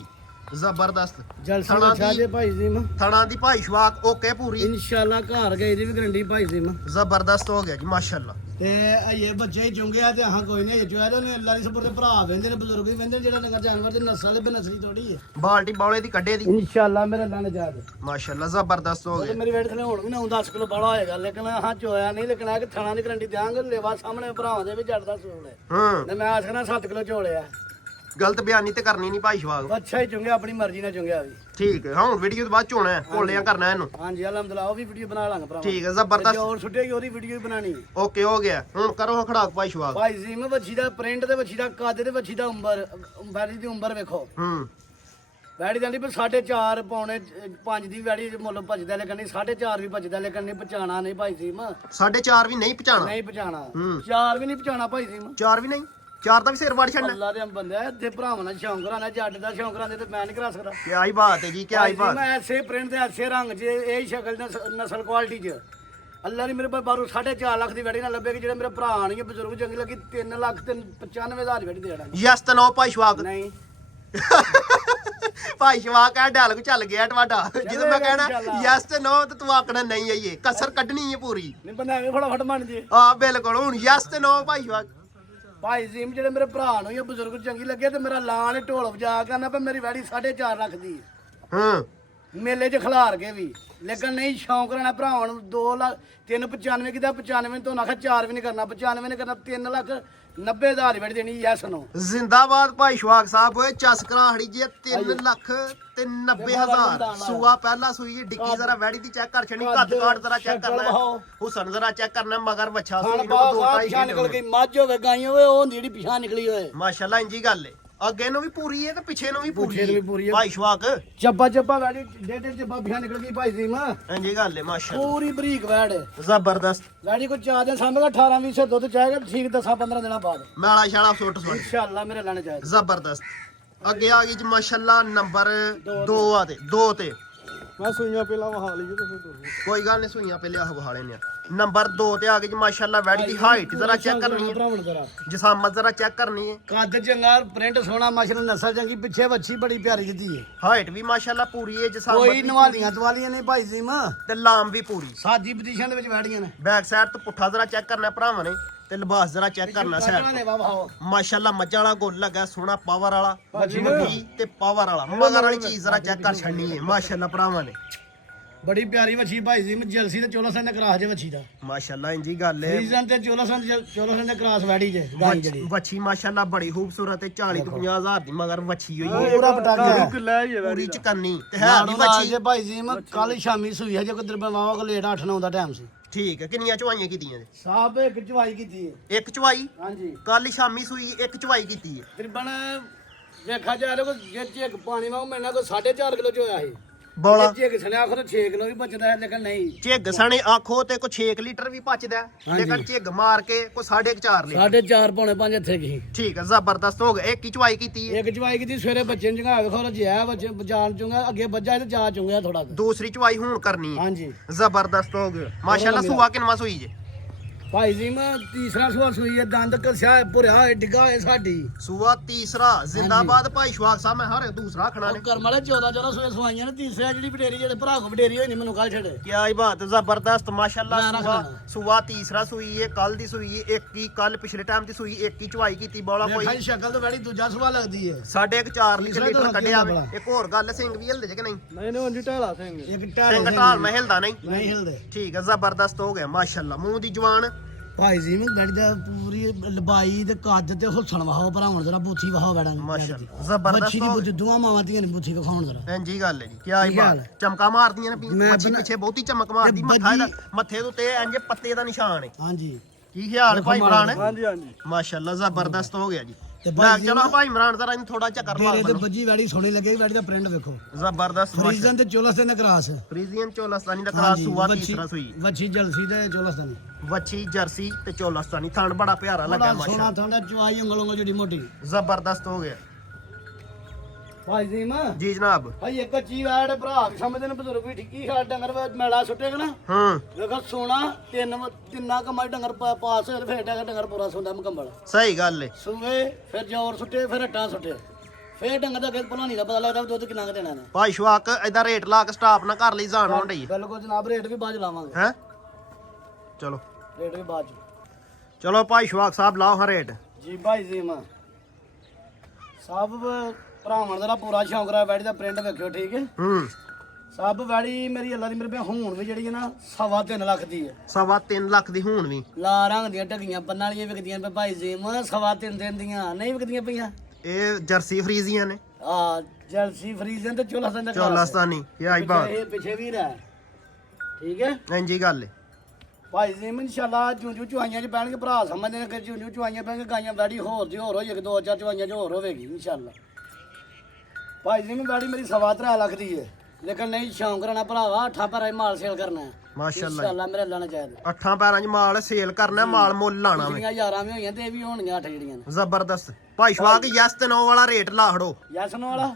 ਜ਼ਬਰਦਸਤ ਜਲਸਾ ਬੱਚਾ ਜੇ ਭਾਈ ਜੀ ਮੈਂ ਥਣਾ ਦੀ ਭਾਈ ਸ਼ਵਾਕ ਓਕੇ ਪੂਰੀ ਇਨਸ਼ਾਅੱਲਾ ਘਰ ਗਈ ਦੀ ਵੀ ਗਰੰਟੀ ਭਾਈ ਜੀ ਮੈਂ ਜ਼ਬਰਦਸਤ ਹੋ ਗਿਆ ਜੀ ਮਾਸ਼ਾਅੱਲਾ ਤੇ ਇਹ ਬੱਚੇ ਹੀ ਚੁੰਗਿਆ ਤੇ ਹਾਂ ਕੋਈ ਨਹੀਂ ਜੋ ਇਹਦੇ ਅੱਲਾ ਦੀ ਸਪਰ ਦੇ ਭਰਾ ਵੰਦੇ ਨੇ ਬਜ਼ੁਰਗ ਵੀ ਵੰਦੇ ਜਿਹੜਾ ਨਗਰ ਜਾਨਵਰ ਦੇ ਨਸਲ ਦੇ ਬਨਸਲੀ ਥੋੜੀ ਹੈ ਬਾਲਟੀ ਬੌਲੇ ਦੀ ਕੱਢੇ ਦੀ ਇਨਸ਼ਾਅੱਲਾ ਮੇਰੇ ਅੱਲਾ ਨੇ ਜਾਦ ਮਾਸ਼ਾਅੱਲਾ ਜ਼ਬਰਦਸਤ ਹੋ ਤੇ ਗਿਆ ਮੇਰੀ ਵੇਟ ਥਲੇ ਹੁਣ ਵੀ 9-10 ਕਿਲੋ ਬਾਲਾ ਹੋਏਗਾ ਲੇਕਿਨ ਹਾਂ ਚੋਇਆ ਨਹੀਂ ਲੇਕਿਨ ਆ ਕਿ ਥਣਾ ਦੀ ਗਰੰਟੀ ਦਿਆਂਗੇ ਲੇਵਾ ਸਾਹਮਣੇ ਭਰਾਵਾਂ ਦੇ ਵੀ ਜੱਟਦਾ ਸੂਲ ਹੈ ਤੇ ਮੈਂ ਆਖਣਾ 7 ਕਿਲੋ ਝੋਲਿਆ ਗਲਤ ਬਿਆਨੀ ਤੇ ਕਰਨੀ ਨਹੀਂ ਭਾਈ ਸ਼ਵਾਕ ਅੱਛਾ ਹੀ ਚੁੰਗਿਆ ਆਪਣੀ ਮਰਜ਼ੀ ਨਾਲ ਚੁੰਗਿਆ ਵੀ ਠੀਕ ਹੈ ਹੁਣ ਵੀਡੀਓ ਤੋਂ ਬਾਅਦ ਚ ਹੋਣਾ ਕੋਲਿਆਂ ਕਰਨਾ ਇਹਨੂੰ ਹਾਂਜੀ ਅਲਹਮਦੁਲਿਲਾ ਉਹ ਵੀ ਵੀਡੀਓ ਬਣਾ ਲਾਂਗੇ ਭਰਾ ਠੀਕ ਹੈ ਜ਼ਬਰਦਸਤ ਹੋਰ ਛੁੱਟੇਗੀ ਉਹਦੀ ਵੀਡੀਓ ਵੀ ਬਣਾਣੀ ਓਕੇ ਹੋ ਗਿਆ ਹੁਣ ਕਰੋ ਖੜਾਕ ਭਾਈ ਸ਼ਵਾਕ ਭਾਈ ਜੀ ਮੈਂ ਵੱਛੀ ਦਾ ਪ੍ਰਿੰਟ ਤੇ ਵੱਛੀ ਦਾ ਕੱਦ ਤੇ ਵੱਛੀ ਦਾ ਉੰਬਰ ਦੀ ਉੰਬਰ ਵੇਖੋ ਵੈੜੀ ਜਾਂਦੀ ਪਰ 4.5 ਪੌਣੇ 5 ਦੀ ਵੈੜੀ ਮੁੱਲ ਭਜਦਾ ਲੇਕਿਨ ਨਹੀਂ 4.5 ਵੀ ਭਜਦਾ ਲੇਕਿਨ ਨਹੀਂ ਪਛਾਣਾ ਨਹੀਂ ਭਾਈ ਸੀਮ 4.5 ਵੀ ਨਹੀਂ ਪਛਾਣਾ ਨਹੀਂ ਪਛਾਣਾ ਹੂੰ। 4 ਵੀ ਨਹੀਂ ਪਛਾਣਾ ਭਾਈ ਸੀਮ 4 ਵੀ ਨਹੀਂ 4 ਦਾ ਵੀ ਸਿਰ ਵੜ ਛੱਡਣਾ ਅੱਲਾ ਦੇ ਬੰਦੇ ਆ ਇੱਥੇ ਭਰਾਵਾਂ ਨਾਲ ਸ਼ੌਂਕ ਕਰਾਣਾ ਜੱਟ ਦਾ ਸ਼ੌਂਕ ਕਰਾਉਂਦੇ ਤੇ ਮੈਂ ਨਹੀਂ ਕਰਾ ਸਕਦਾ ਕੀ ਆਈ ਬਾਤ ਹੈ ਜੀ ਕੀ ਆਈ ਬਾਤ ਮੈਂ ਐਸੇ ਪ੍ਰਿੰਟ ਤੇ ਐਸੇ ਰੰਗ 'ਚ ਇਹ ਸ਼ਕਲ ਨਸਲ ਕੁਆਲਿਟੀ 'ਚ ਅੱਲਾ ਨੇ ਮੇਰੇ ਕੋਲ ਬਾਰੂ 4.5 ਲੱਖ ਦੀ ਵੈੜੀ ਨਾ ਲੱਭੇ ਕਿ ਜਿਹੜੇ ਮੇਰੇ ਭਰਾ ਆਣਗੇ ਬਜ਼ੁਰਗ ਚੰਗੀ ਲੱਗੀ 3 ਲੱਖ ਤੇ 95,000 ਦੀ ਵੈੜੀ ਦੇ ਦੇਣਾ ਯਸ ਤਾਂ ਨੋ ਭਾਈ ਸ਼ਵਾਕ ਨਹੀਂ ਭਾਈ ਸ਼ਵਾਕ ਆ ਡਾਇਲੌਗ ਚੱਲ ਗਿਆ ਤੁਹਾਡਾ ਜਦੋਂ ਮੈਂ ਕਹਿਣਾ ਯਸ ਤੇ ਨੋ ਤੇ ਤੂੰ ਆਖਣਾ ਨਹੀਂ ਆਈਏ ਕਸਰ ਕੱਢਣੀ ਹੈ ਪੂਰੀ ਨਹੀਂ ਬੰਦਾ ਐਵੇਂ ਫਟਾਫਟ ਬਣ ਜੇ ਆ ਬਿਲਕੁਲ ਹੁਣ ਯਸ ਤੇ ਨੋ ਭਾਈ ਸ਼ਵਾਕ ਭਾਈ ਜ਼ੀਮ ਜਿਹੜੇ ਮੇਰੇ ਭਰਾ ਨੂੰ ਜਾਂ ਬਜ਼ੁਰਗ ਚੰਗੀ ਲੱਗੇ ਤੇ ਮੇਰਾ ਲਾਣ ਢੋਲ ਵਜਾ ਕਰਨਾ ਪਰ ਮੇਰੀ ਵੈੜੀ 4.5 ਲੱਖ ਦੀ ਹੈ। ਹੂੰ ਮੇਲੇ 'ਚ ਖਿਲਾਰ ਕੇ ਵੀ ਲੇਕਿਨ ਨਹੀਂ ਸ਼ੌਂਕ ਰਹਿਣਾ ਭਰਾਵਾਂ ਨੂੰ 2 ਲੱਖ 395 ਕਿਦਾ 95 ਤੋਂ ਨਾ 4 ਵੀ ਨਹੀਂ ਕਰਨਾ 95 ਨੇ ਕਰਨਾ 3 ਲੱਖ 90,000 ਵੜ ਦੇਣੀ ਯੈਸ ਨੂੰ ਜ਼ਿੰਦਾਬਾਦ ਭਾਈ ਸ਼ਵਾਕ ਸਾਹਿਬ ਓਏ ਚਸਕਰਾ ਹੜੀ ਜੀ 3 ਲੱਖ ਤੇ 90,000 ਸੂਆ ਪਹਿਲਾ ਸੂਈ ਜੀ ਡਿੱਕੀ ਜ਼ਰਾ ਵੈੜੀ ਦੀ ਚੈੱਕ ਕਰ ਛਣੀ ਕੱਦ ਕਾਟ ਜ਼ਰਾ ਚੈੱਕ ਕਰਨਾ ਹੁਸਨ ਜ਼ਰਾ ਚੈੱਕ ਕਰਨਾ ਮਗਰ ਵੱਛਾ ਸੂਈ ਨੂੰ ਬਾਹਰ ਦੋ ਸਾਹਿਬ ਢਾਈ ਪਿਛਾਂ ਨਿਕਲ ਗਈ ਮੱਝ ਹੋਵੇ ਗਾਈ ਹੋਵੇ ਉਹ ਜਿਹੜੀ ਪਿਛਾਂ ਨਿਕਲੀ ਹੋਏ ਮਾਸ਼ਾਅੱਲਾ ਇੰਜੀ ਗੱਲ ਏ ਅੱਗੇ ਨੂੰ ਵੀ ਪੂਰੀ ਏ ਤੇ ਪਿੱਛੇ ਨੂੰ ਵੀ ਪਿੱਛੇ ਨੂੰ ਵੀ ਪੂਰੀ ਪੂਰੀ ਏ। ਭਾਈ ਸ਼ਵਾਕ ਚੱਬਾ ਚੱਬਾ ਵੈੜੀ ਡੇਢ ਚੱਬਾ ਪਿਛਾਂ ਨਿਕਲ ਗਈ ਭਾਈ ਜ਼ੀਮ ਇੰਜੀ ਗੱਲ ਏ ਮਾਸ਼ਾਅੱਲਾ ਪੂਰੀ ਬਰੀਕ ਵੈੜ ਜ਼ਬਰਦਸਤ ਵੈੜੀ ਕੋ 4 ਦਿਨ ਸਾਹਮਣੇ 18 20 ਸੇ ਦੁੱਧ ਚਾਹੇਗਾ ਠੀਕ 10-15 ਦਿਨਾਂ ਬਾਅਦ ਮੈਲਾ ਛਾਲਾ ਸੁੱਟ ਸੁੱਟ ਇਨਸ਼ਾਅੱਲਾ ਮੇਰੇ ਲੈਣੇ ਚਾਹੀਦੇ ਜ਼ਬਰਦਸਤ ਅੱਗੇ ਆ ਗਈ ਜੀ ਮਾਸ਼ਾਅੱਲਾ ਨੰਬਰ 2 ਆ ਤੇ 2 ਤੇ ਮੈਂ ਸੂਈਆਂ ਪਹਿਲਾਂ ਵਹਾ ਲਈਏ ਤੇ ਫਿਰ ਤੁਸੀਂ ਕੋਈ ਗੱਲ ਨਹੀਂ ਸੂਈਆਂ ਪਹਿਲੇ ਆਹ ਵਹਾਲੇ ਨੇ ਨੰਬਰ 2 ਤੇ ਆ ਗਈ ਜੀ ਮਾਸ਼ਾਅੱਲਾ ਵੈੜੀ ਦੀ ਹਾਈਟ ਜ਼ਰਾ ਚੈੱਕ ਕਰਨੀ ਹੈ ਭਰਾਵਣ ਜ਼ਰਾ ਜਸਾਮਤ ਜ਼ਰਾ ਚੈੱਕ ਕਰਨੀ ਹੈ ਕੱਦ ਚੰਗਾ ਪ੍ਰਿੰਟ ਸੋਹਣਾ ਮਾਸ਼ਾਅੱਲਾ ਨਸਲ ਚੰਗੀ ਪਿੱਛੇ ਵੱਛੀ ਬੜੀ ਪਿਆਰੀ ਜਿਹਦੀ ਹੈ ਹਾਈਟ ਵੀ ਮਾਸ਼ਾਅੱਲਾ ਪੂਰੀ ਹੈ ਜਸਾਮਤ ਕੋਈ ਵੀ ਨਵਾਲੀਆਂ ਦਵਾਲੀਆਂ ਨਹੀਂ ਭਾਈ ਜ਼ੀਮ ਤੇ ਲਾਮ ਵੀ ਪੂਰੀ ਸਾਜੀ ਪੋਜੀਸ਼ਨ ਦੇ ਵਿੱਚ ਬੈਠੀਆਂ ਨੇ ਬੈਕ ਸਾਈਡ ਤੋਂ ਪੁੱਠਾ ਜ਼ਰਾ ਚੈੱਕ ਕਰਨਾ ਭਰਾਵਾਂ ਨੇ ਤੇ ਲਿਬਾਸ ਜ਼ਰਾ ਚੈੱਕ ਕਰਨਾ ਸਾਈਡ ਨੇ ਵਾਹ ਮਾਸ਼ਾਅੱਲਾ ਮੱਝਾਂ ਵਾਲਾ ਗੁੱਲ ਲੱਗਾ ਸੋਹਣਾ ਪਾਵਰ ਵਾਲਾ ਵੱਡੀ ਤੇ ਪਾਵਰ ਵਾਲਾ ਮਗਰ ਵਾਲੀ ਚੀਜ਼ ਜ਼ਰਾ ਚੈੱਕ ਕਰ ਛੱਡਣੀ ਹੈ ਮਾਸ਼ਾਅੱਲਾ ਭਰਾਵਾਂ ਨੇ ਬੜੀ ਪਿਆਰੀ ਵੱਛੀ ਭਾਈ ਜ਼ੀਮ ਜਲਸੀ ਤੇ 1400 ਦਾ ਕਰਾਸ ਜੇ ਵੱਛੀ ਦਾ ਮਾਸ਼ਾਅੱਲਾ ਇੰਜੀ ਗੱਲ ਹੈ ਰੀਜ਼ਨ ਤੇ 1400 ਦਾ ਕਰਾਸ ਵੈੜੀ ਜੇ ਗਾਈ ਜਿਹੜੀ ਵੱਛੀ ਮਾਸ਼ਾਅੱਲਾ ਬੜੀ ਖੂਬਸੂਰਤ ਤੇ 40 ਤੋਂ 50 ਹਜ਼ਾਰ ਦੀ ਮਗਰ ਵੱਛੀ ਹੋਈ ਹੈ ਪੂਰਾ ਪਟਾਕਾ ਹੈ ਕਿੱਲਾ ਹੀ ਹੈ ਪੂਰੀ ਚਕੰਨੀ ਤੇ ਹੈ ਵੀ ਨਾੜੂ ਵੱਛੀ ਜੇ ਭਾਈ ਜ਼ੀਮ ਕੱਲ ਸ਼ਾਮੀ ਸੂਈ ਹੈ ਜੇ ਕੋਈ ਦਰਬਾਵਾ ਕੋ ਲੇਟ 8-9 ਦਾ ਟਾਈਮ ਸੀ ਠੀਕ ਹੈ ਕਿੰਨੀਆਂ ਚਵਾਈਆਂ ਕੀਤੀਆਂ ਜੀ ਸਾਹਬ ਇੱਕ ਚਵਾਈ ਕੀਤੀ ਹੈ ਇੱਕ ਚਵਾਈ ਹਾਂਜੀ ਕੱਲ ਸ਼ਾਮੀ ਸੂਈ ਇੱਕ ਚਵਾਈ ਕੀਤੀ ਹੈ ਤਕਰੀਬਨ ਵੇਖਾ ਜਾ ਰਿਹਾ ਕੋਈ ਜੇ ਚੇਕ ਪਾਣੀ ਵਾਂਗ ਮੈਨਾਂ ਕੋਈ 4.5 ਕਿਲੋ ਚ ਹੋਇਆ ਸੀ ਬੋਲਾ ਜੇ ਚੇਕ ਸਣਿਆ ਆਖਰ 6 ਕਿਲੋ ਵੀ ਬਚਦਾ ਹੈ ਲੇਕਿਨ ਨਹੀਂ ਝਿੱਗ ਸਣੇ ਆਖੋ ਤੇ ਕੋ 6 ਲੀਟਰ ਵੀ ਬਚਦਾ ਹੈ। ਲੇਕਿਨ ਝਿੱਗ ਮਾਰ ਕੇ ਕੋ 4.5 ਲੀਟਰ 4.5 ਪੌਣੇ 5 ਇੱਥੇ ਗਈ ਠੀਕ ਹੈ ਜ਼ਬਰਦਸਤ ਹੋ ਗਿਆ ਇੱਕ ਹੀ ਚਵਾਈ ਕੀਤੀ ਹੈ ਇੱਕ ਚਵਾਈ ਕੀਤੀ ਸਵੇਰੇ ਬੱਚੇ ਨੂੰ ਜਗਾ ਵੇਖੋ ਜਿਆ ਬੱਚੇ ਜਾਣ ਚੁੰਗਾ ਅੱਗੇ ਵੱਜਾ ਤੇ ਜਾ ਚੁੰਗਿਆ ਥੋੜਾ ਦੂਸਰੀ ਚਵਾਈ ਹੁਣ ਕਰਨੀ ਹੈ ਹਾਂਜੀ ਜ਼ਬਰਦਸਤ ਹੋ ਗਿਆ ਮਾਸ਼ਾਅੱਲਾ ਸੂਆ ਕਿੰਨਵਾ ਸੂਈ ਜੇ ਭਾਈ ਜੀ ਮੈਂ ਤੀਸਰਾ ਸੂਆ ਸੂਈ ਹੈ ਦੰਦ ਕਸਿਆ ਭੁਰਿਆ ਹੋਇਆ ਡਿੱਗਾ ਹੈ ਸਾਡੀ ਸੂਆ ਤੀਸਰਾ ਜ਼ਿੰਦਾਬਾਦ ਭਾਈ ਸ਼ਵਾਕ ਸਾਹਿਬ ਮੈਂ ਹਰ ਦੂਸਰਾ ਖਣਾ ਨੇ ਕਰਮ ਵਾਲੇ 14 ਸੂਏ ਸਵਾਈਆਂ ਨੇ ਤੀਸਰਾ ਜਿਹੜੀ ਬਟੇਰੀ ਜਿਹੜੇ ਭਰਾ ਕੋ ਬਟੇਰੀ ਹੋਈ ਨਹੀਂ ਮੈਨੂੰ ਕੱਲ ਛੱਡੇ ਕੀ ਆਈ ਬਾਤ ਜ਼ਬਰਦਸਤ ਮਾਸ਼ਾਅੱਲਾ ਮੈਂ ਰੱਖ ਸੂਆ ਲੈਣਾ। ਸੂਆ ਤੀਸਰਾ ਸੂਈ ਹੈ ਕੱਲ ਦੀ ਸੂਈ ਹੈ ਇੱਕ ਹੀ ਕੱਲ ਪਿਛਲੇ ਟਾਈਮ ਦੀ ਸੂਈ ਇੱਕ ਹੀ ਚਵਾਈ ਕੀਤੀ ਬੋਲਾ ਕੋਈ ਵੇਖਾਈ ਸ਼ਕਲ ਤਾਂ ਬੜੀ ਦੂਜਾ ਸੂਆ ਲੱਗਦੀ ਹੈ 4.5 ਤੀਸਰਾ ਲੀਟਰ ਤਾਂ ਕੱਢਿਆ ਵੇ। ਬੜਾ। ਇੱਕ ਹੋਰ ਗੱਲ ਸਿੰਘ ਵੀ ਹਿਲਦੇ ਜੇ ਕਿ ਨਹੀਂ ਨਹੀਂ ਨਹੀਂ ਉਂਝ ਢਾਲਾ ਸਿੰਘ ਇੱਕ ਸਿੰਘ ਢਾਲ ਮੈਂ ਹਿਲਦਾ ਨਹੀਂ ਨਹੀਂ ਹਿਲਦੇ ਠੀਕ ਹੈ ਜ਼ਬਰਦਸਤ ਹੋ ਗਿਆ ਮਾਸ਼ਾਅੱਲਾ ਮੂੰਹ ਦੀ ਜਵਾਨ ਭਾਈ ਜੀ ਮੈਂ ਗੜੀ ਦਾ ਪੂਰੀ ਲੰਬਾਈ ਤੇ ਕੱਦ ਤੇ ਹੁਸਨ ਵਹਾਓ ਭਰਾਵਣ ਜਰਾ ਬੂਥੀ ਵਹਾਓ ਬੜਾ ਮਾਸ਼ਾਅੱਲਾ ਬੱਚੀ ਜ਼ਬਰਦਸਤ ਦੀ ਹੋ ਬੁੱਧ ਦੁਆ ਮਾਵਾਂ ਦੀਆਂ ਨੇ ਬੂਥੀ ਵਿਖਾਉਣ ਜਰਾ ਇੰਜੀ ਗੱਲ ਹੈ ਜੀ ਕੀ ਆਈ ਕੀ ਬਾਤ ਹਾਲ ਹੈ? ਚਮਕਾ ਮਾਰਦੀਆਂ ਨੇ ਮੈਂ ਮੱਛੀ ਬਣਾ- ਪਿੱਛੇ ਬਹੁਤੀ ਚਮਕ ਮਾਰਦੀ ਤੇ ਮੱਥਾ ਇਹਦਾ ਬੱਜੀ- ਮੱਥੇ ਦੇ ਉੱਤੇ ਇੰਜ ਪੱਤੇ ਦਾ ਨਿਸ਼ਾਨ ਹੈ ਹਾਂਜੀ ਕੀ ਖਿਆਲ ਹੈ ਭਾਈ ਇਮਰਾਨ ਹਾਂਜੀ ਹਾਂਜੀ ਮਾਸ਼ਾਅੱਲਾ ਜ਼ਬਰਦਸਤ ਹੋ ਗਿਆ ਜੀ ਤੇ ਲੈ ਭਾਈ ਚਲੋ ਭਾਈ ਇਮਰਾਨ ਜ਼ਰਾ ਇਹਨੂੰ ਥੋੜਾ ਚੱਕਰ ਮਾਰ ਮੇਰੇ ਤੇ ਮੈਨੂੰ ਬੱਜੀ ਵੈੜੀ ਸੋਹਣੀ ਲੱਗੇ ਵੈੜੀ ਦਾ ਪ੍ਰਿੰਟ ਵੇਖੋ ਜ਼ਬਰਦਸਤ ਫਰੀਜ਼ਨ ਤੇ 1400 ਦਾ ਕਰਾਸ ਫਰੀਜ਼ੀਅਨ ਚੋਲਸਤਾਨੀ ਦਾ ਕਰਾ ਸੂਆ ਤੀਸਰਾ ਸੂਈ ਵੱਛੀ ਜਲਸੀ ਤੇ 1400 ਦੀ ਵੱਛੀ ਜਰਸੀ ਤੇ ਚੋਲਸਤਾਨੀ ਥਣ ਬੜਾ ਪਿਆਰਾ ਲੱਗਾ ਬੜਾ ਸੋਹਣਾ ਮਾਸ਼ਾਅੱਲਾ ਥੋੜਾ ਚਵਾਈ ਉਂਗਲ ਉਂਗਲ ਜਿਹੜੀ ਮੋਟੀ ਜ਼ਬਰਦਸਤ ਹੋ ਗਿਆ ਭਾਈ ਜੀ ਮਾਂ ਜੀ ਜਨਾਬ ਭਾਈ ਇੱਕ ਚੀ ਵੈੜ ਭਰਾ ਸਮਝਦੇ ਨੇ ਬਜ਼ੁਰਗ ਵੀ ਠਿੱਕੀ ਖਾ ਡੰਗਰ ਮੈਲਾ ਸੁੱਟੇਗਾ ਨਾ ਹੂੰ ਵੇਖੋ ਸੋਨਾ ਤਿੰਨਾ ਕਮਾ ਡੰਗਰ ਪਾਸ ਹੋਏ ਫਿਰ ਡੰਗਰ ਪੂਰਾ ਸੌਂਦਾ ਮੁਕੰਮਲ ਸਹੀ ਗੱਲ ਏ ਸੂਏ ਫਿਰ ਜੋਰ ਸੁੱਟੇ ਫਿਰ ਹੱਟਾਂ ਸੁੱਟੇ ਫਿਰ ਡੰਗਰ ਦਾ ਫਿਰ ਭਲਾਣੀ ਦਾ ਪਤਾ ਲੱਗਦਾ ਵੀ ਦੁੱਧ ਕਿੰਨਾ ਕੁ ਦੇਣਾ ਨੇ ਭਾਈ ਸ਼ਵਾਕ ਇਹਦਾ ਰੇਟ ਲਾ ਕੇ ਸਟਾਪ ਨਾ ਕਰ ਲਈ ਜਾਣ ਹੋਣ ਡਈ ਬਿਲਕੁਲ ਜਨਾਬ ਰੇਟ ਵੀ ਬਾਅਦ ਚ ਲਾਵਾਂਗੇ ਹੈ ਚਲੋ ਰੇਟ ਵੀ ਬਾਅਦ ਚ ਚਲੋ ਭਾਈ ਸ਼ਵਾਕ ਸਾਹਿਬ ਲਾਓ ਹਾਂ ਰੇਟ ਜੀ ਭਾਈ ਜੀ ਮਾਂ ਸਭ ਭਰਾਵਾਂ ਦਾ ਪੂਰਾ ਸ਼ੌਂਕ ਰਾ ਵੈੜੀ ਦਾ ਪ੍ਰਿੰਟ ਵੇਖਿਓ ਠੀਕ ਹੈ ਹੂੰ ਸਭ ਵੈੜੀ ਮੇਰੀ ਅੱਲਾ ਦੀ ਮੇਰੇ ਪੇ ਹੁਣ ਵੀ ਜਿਹੜੀ ਹੈ ਨਾ 3.5 ਲੱਖ ਦੀ ਹੈ 3.5 ਲੱਖ ਦੀ ਹੁਣ ਵੀ ਲਾ ਰੰਗ ਦੀਆਂ ਢਗੀਆਂ ਪੰਨਾਂ ਵਾਲੀਆਂ ਵਿਕਦੀਆਂ ਪਏ ਭਾਈ ਜੀ ਮਾਂ 3.5 ਦਿਨ ਦੀਆਂ ਨਹੀਂ ਵਿਕਦੀਆਂ ਪਈਆਂ ਇਹ ਜਰਸੀ ਫਰੀਜ਼ੀਆਂ ਨੇ ਆ ਜਲਸੀ ਫਰੀਜ਼ਨ ਤੇ ਚੋਲਾ ਸੰਦਾ ਚੋਲਸਤਾਨੀ ਕੀ ਆਈ ਬਾਤ ਇਹ ਪਿੱਛੇ ਵੀ ਰਹਿ ਠੀਕ ਹੈ ਇੰਜੀ ਗੱਲ ਏ ਭਾਈ ਜੀ ਇਨਸ਼ਾਅੱਲਾ ਜੂਜੂ ਚੁਆਈਆਂ ਚ ਪੈਣਗੇ ਭਰਾ ਸਮਝਦੇ ਨੇ ਕਿ ਜੂਜੂ ਚੁਆਈਆਂ ਪੈਣਗੇ ਗਾਈਆਂ ਵੈੜੀ ਹੋਰ ਦੀ ਹੋਰ ਹੋ ਜਾਏਗੀ 2-4 ਚੁਆਈਆਂ ਚ ਹੋਰ ਹੋਵੇਗੀ ਇਨਸ਼ਾਅੱਲਾ ਭਾਈ ਜੀ ਨੂੰ ਗਾੜੀ ਮੇਰੀ 3.25 ਲੱਖ ਦੀ ਹੈ ਲੇਕਿਨ ਨਹੀਂ ਸ਼ੌਂਕ ਰਹਿਣਾ ਭਰਾਵਾ 8 ਪੈਰਾਂ 'ਚ ਮਾਲ ਸੇਲ ਕਰਨਾ ਹੈ ਮਾਸ਼ਾਅੱਲਾ ਇਨਸ਼ਾਅੱਲਾ ਮੇਰੇ ਲਾਣਾ ਚਾਹੀਦਾ 8 ਪੈਰਾਂ 'ਚ ਮਾਲ ਸੇਲ ਕਰਨਾ ਮਾਲ ਮੁੱਲ ਲਾਣਾ ਵੇ ਜਿਹੜੀਆਂ ਯਾਰਾਂ ਵੀ ਹੋਈਆਂ ਤੇ ਇਹ ਵੀ ਹੋਣਗੀਆਂ 8 ਜਿਹੜੀਆਂ ਨੇ ਜ਼ਬਰਦਸਤ ਭਾਈ ਸ਼ਵਾਕ ਯਸ ਤੇ ਨੋ ਵਾਲਾ ਰੇਟ ਲਾ ਖੜੋ ਯਸਨ ਵਾਲਾ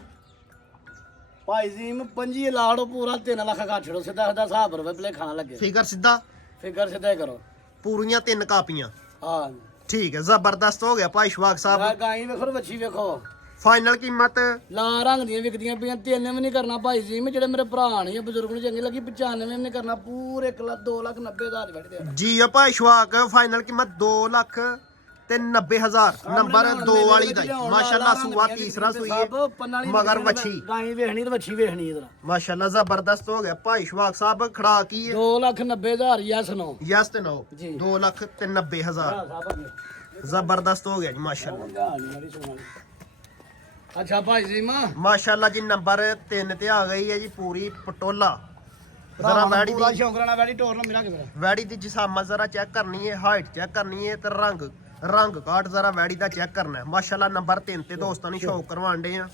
ਭਾਈ ਜੀ ਮੈਂ 25 ਲਾੜੋ ਪੂਰਾ 3 ਲੱਖ ਘੱਟ ਛੜੋ ਸਿੱਧਾ ਸਿੱਧਾ ਹਿਸਾਬ ਰੁਪਏ ਪਲੇ ਖਾਣਾ ਲੱਗੇ ਫਿਗਰ ਸਿੱਧਾ ਫਿਕਰ ਸਿੱਧਾ ਹੀ ਕਰੋ ਪੂਰੀਆਂ 3 ਕਾਪੀਆਂ ਹਾਂ ਠੀਕ ਹੈ ਜ਼ਬਰਦਸਤ ਹੋ ਗਿਆ ਭਾਈ ਸ਼ਵਾਕ ਸਾਹਿਬ ਗਾਈ ਵੇਖੋ ਵੱਛੀ ਵੇਖੋ ਫਾਈਨਲ ਕੀਮਤ ਲਾ ਰੰਗ ਦੀਆਂ ਵਿਕਦੀਆਂ ਪਈਆਂ 3 ਵੀ ਨਹੀਂ ਕਰਨਾ ਭਾਈ ਜੀ ਮੈਂ ਜਿਹੜੇ ਮੇਰੇ ਭਰਾ ਨੇ ਬਜ਼ੁਰਗ ਨੂੰ ਚੰਗੀ ਲੱਗੀ 95 ਵੀ ਨਹੀਂ ਕਰਨਾ ਪੂਰੇ 2,90,000 ਬੈਠਦੇ ਆ ਜੀ ਆ ਭਾਈ ਸ਼ਵਾਕ ਫਾਈਨਲ ਕੀਮਤ 2,90,000 ਨੰਬਰ 2 ਵਾਲੀ ਦਾ ਜੀ। ਮਾਸ਼ਾਅੱਲਾ ਸੂਆ ਤੀਸਰਾ ਸੂਈਏ ਮਗਰ ਵੱਛੀ ਗਾਈ ਵੇਖਣੀ ਤੇ ਵੱਛੀ ਵੇਖਣੀ ਇਧਰ ਮਾਸ਼ਾਅੱਲਾ ਜ਼ਬਰਦਸਤ ਹੋ ਗਿਆ ਭਾਈ ਸ਼ਵਾਕ ਸਾਹਿਬ ਖੜਾ ਕੀ ਹੈ 2,90,000 ਯਸ ਨੋ ਯਸ ਤੇ ਨੋ ਜੀ। 2,90,000 ਜ਼ਬਰਦਸਤ ਹੋ ਗਿਆ ਜੀ ਮਾਸ਼ਾਅੱਲਾ ਅੱਛਾ ਭਾਈ ਜੀ ਮਾਸ਼ਾਅੱਲਾ ਜੀ ਨੰਬਰ 3 ਤੇ ਆ ਗਈ ਹੈ ਜੀ ਪੂਰੀ ਪਟੋਲਾ ਜ਼ਰਾ ਵੈੜੀ ਪੂਰਾ ਦੀ ਸ਼ੌਂਕਰਾਣਾ ਵੈੜੀ ਟੋਰ ਨਾ ਮੇਰਾ ਕਿਵੇਂ ਵੈੜੀ ਦੀ ਜਿਸਾਮਤ ਜ਼ਰਾ ਚੈੱਕ ਕਰਨੀ ਹੈ ਹਾਈਟ ਚੈੱਕ ਕਰਨੀ ਹੈ ਤੇ ਰੰਗ ਕਾਟ ਜ਼ਰਾ ਵੈੜੀ ਦਾ ਚੈੱਕ ਕਰਨਾ ਹੈ ਮਾਸ਼ਾਅੱਲਾ ਨੰਬਰ 3 ਤੇ ਦੋਸਤਾਂ ਨੂੰ ਸ਼ੌਕ ਕਰਵਾਉਂਦੇ ਆ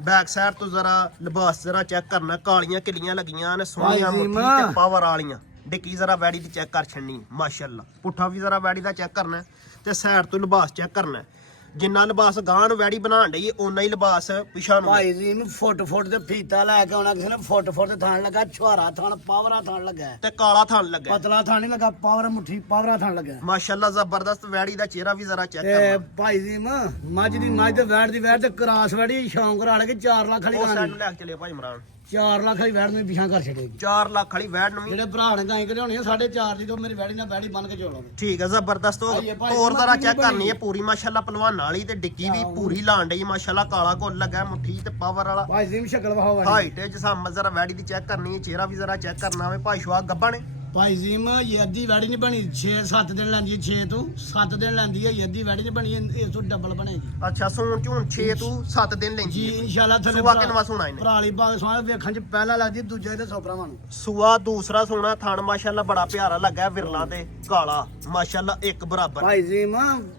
ਬੈਕ ਸਾਈਡ ਤੋਂ ਜ਼ਰਾ ਲਿਬਾਸ ਜ਼ਰਾ ਚੈੱਕ ਕਰਨਾ ਕਾਲੀਆਂ ਕਿਲੀਆਂ ਲੱਗੀਆਂ ਨੇ ਸੋਹਣੀਆਂ ਮੁੱਠੀ ਤੇ ਪਾਵਰ ਵਾਲੀਆਂ ਡਿੱਕੀ ਜ਼ਰਾ ਵੈੜੀ ਦੀ ਚੈੱਕ ਕਰ ਛੱਡਣੀ ਮਾਸ਼ਾਅੱਲਾ ਪੁੱਠਾ ਵੀ ਜ਼ਰਾ ਵੈੜੀ ਦਾ ਚੈੱਕ ਕਰਨਾ ਹੈ ਤੇ ਸਾਈਡ ਤੋਂ ਲਿਬਾਸ ਚੈੱਕ ਕਰਨਾ ਹੈ ਜਿੰਨਾ ਲਿਬਾਸ ਗਾਂ ਨੂੰ ਵੈੜੀ ਬਣਾਉਣ ਡਈ ਓਨਾ ਹੀ ਲਿਬਾਸ ਪਿਛਾਂ ਨੂੰ ਭਾਈ ਜੀ ਨੂੰ ਫੁੱਟ ਤੇ ਫੀਤਾ ਲੈ ਕੇ ਆਉਣਾ ਕਿਸੇ ਨੇ ਫੁੱਟ ਤੇ ਥਾਣ ਲੱਗਾ ਛੁਹਾਰਾ ਥਾਣ ਪਾਵਰਾ ਥਾਣ ਲੱਗਾ ਤੇ ਕਾਲਾ ਥਣ ਲੱਗਾ ਪਤਲਾ ਥਾਣ ਨਹੀਂ ਲੱਗਾ ਪਾਵਰ ਮੁੱਠੀ ਪਾਵਰਾ ਥਾਣ ਲੱਗਾ ਮਾਸ਼ਾਅੱਲਾ ਜ਼ਬਰਦਸਤ ਵੈੜੀ ਦਾ ਚਿਹਰਾ ਵੀ ਜ਼ਰਾ ਚੈੱਕ ਤੇ ਕਰਨਾ ਭਾਈ ਜੀ ਮੱਝ ਦੀ ਮੱਝ ਤੇ ਵੈੜ ਦੀ ਵੈੜ ਤੇ ਕਰਾਸ ਵੈੜੀ ਸ਼ੌਂਕ ਰਾੜ ਕੇ 4 ਲੱਖ ਵਾਲੀ ਉਹ ਸਾਈਡ ਗਾਂ ਨੂੰ ਲੈ ਕੇ ਚੱਲੇ ਭਾਈ ਇਮਰਾਨ 4 ਲੱਖ ਵਾਲੀ ਵੈੜ ਨੂੰ ਪਿਛਾਂ ਕਰ ਛੱਡੇਗੀ 4 ਲੱਖ ਵਾਲੀ ਵੈੜ ਨੂੰ ਵੀ ਜਿਹੜੇ ਭਰਾ ਨੇ ਗਾਂ ਕਢਾਉਣੀ 4.5 ਦੀ ਤੋਂ ਮੇਰੀ ਵੈੜੀ ਨਾਲ ਵੈੜੀ ਬੰਨ ਕੇ ਚੋਲਾਂਗੇ ਠੀਕ ਹੈ ਜ਼ਬਰਦਸਤ ਹੋ ਭਾਈ, ਭਾਈ, ਤੋਰ ਜ਼ਰਾ ਮੱਝ ਚੈੱਕ ਨਹੀਂ ਕਰਨੀ ਹੈ ਪੂਰੀ ਮਾਸ਼ਾਅੱਲਾ ਪਹਿਲਵਾਨ ਵਾਲੀ ਤੇ ਡਿੱਗੀ ਵੀ ਪੂਰੀ ਲਾਣ ਡਈ ਮਾਸ਼ਾਅੱਲਾ ਕਾਲਾ ਕੋਲ ਲੱਗਾ ਮੁੱਠੀ ਤੇ ਪਾਵਰ ਵਾਲਾ ਭਾਈ ਜੀ ਸ਼ਕਲ ਵਹਾਵਾ ਹਾਈਟ ਜਿਸਾਮ ਜ਼ਰਾ ਵੈੜੀ ਦੀ ਚੈੱਕ ਕਰਨੀ ਹੈ ਚਿਹਰਾ ਵੀ ਜ਼ਰਾ ਚੈੱਕ ਕਰਨਾ ਹੋਵੇ ਭਾਈ ਸ਼ਵਾਕ ਗੱਬਾ ਨੇ ਭਾਈ ਜੀ ਇਹ ਅੱਧੀ ਵੈੜੀ ਨਹੀਂ ਬਣੀ 6-7 ਦਿਨ ਲੈਂਦੀ ਹੈ 6 ਤੋਂ 7 ਦਿਨ ਲੈਂਦੀ ਹੈ ਇਹ ਅੱਧੀ ਵੈੜੀ ਨਹੀਂ ਬਣੀ ਇਸ ਤੋਂ ਡਬਲ ਬਣੇਗੀ ਅੱਛਾ ਸੂਣ ਝੂਣ 6 ਤੋਂ 7 ਦਿਨ ਲੈਂਦੀ ਜੀ ਹੈ ਇਨਸ਼ਾਅੱਲਾ ਥੱਲੇ ਸੂਆ ਕਿੰਨਵਾ ਸੂਣਾ ਇਹਨੇ ਪਰਾਲੀ ਬਾਗ ਸੋਹਣਾ ਵੇਖਣ ਚ ਪਹਿਲਾ ਲੱਗਦੀ ਦੂਜਾ ਇਹਦੇ ਸੋਪਰਾਵਾਂ ਨੂੰ ਸੂਆ ਦੂਸਰਾ ਸੂਣਾ ਥਣ ਮਾਸ਼ਾਅੱਲਾ ਬੜਾ ਪਿਆਰਾ ਲੱਗਾ ਵਿਰਲਾ ਤੇ ਕਾਲਾ ਮਾਸ਼ਾਅੱਲਾ ਇੱਕ ਬਰਾਬਰ ਭਾਈ ਜੀ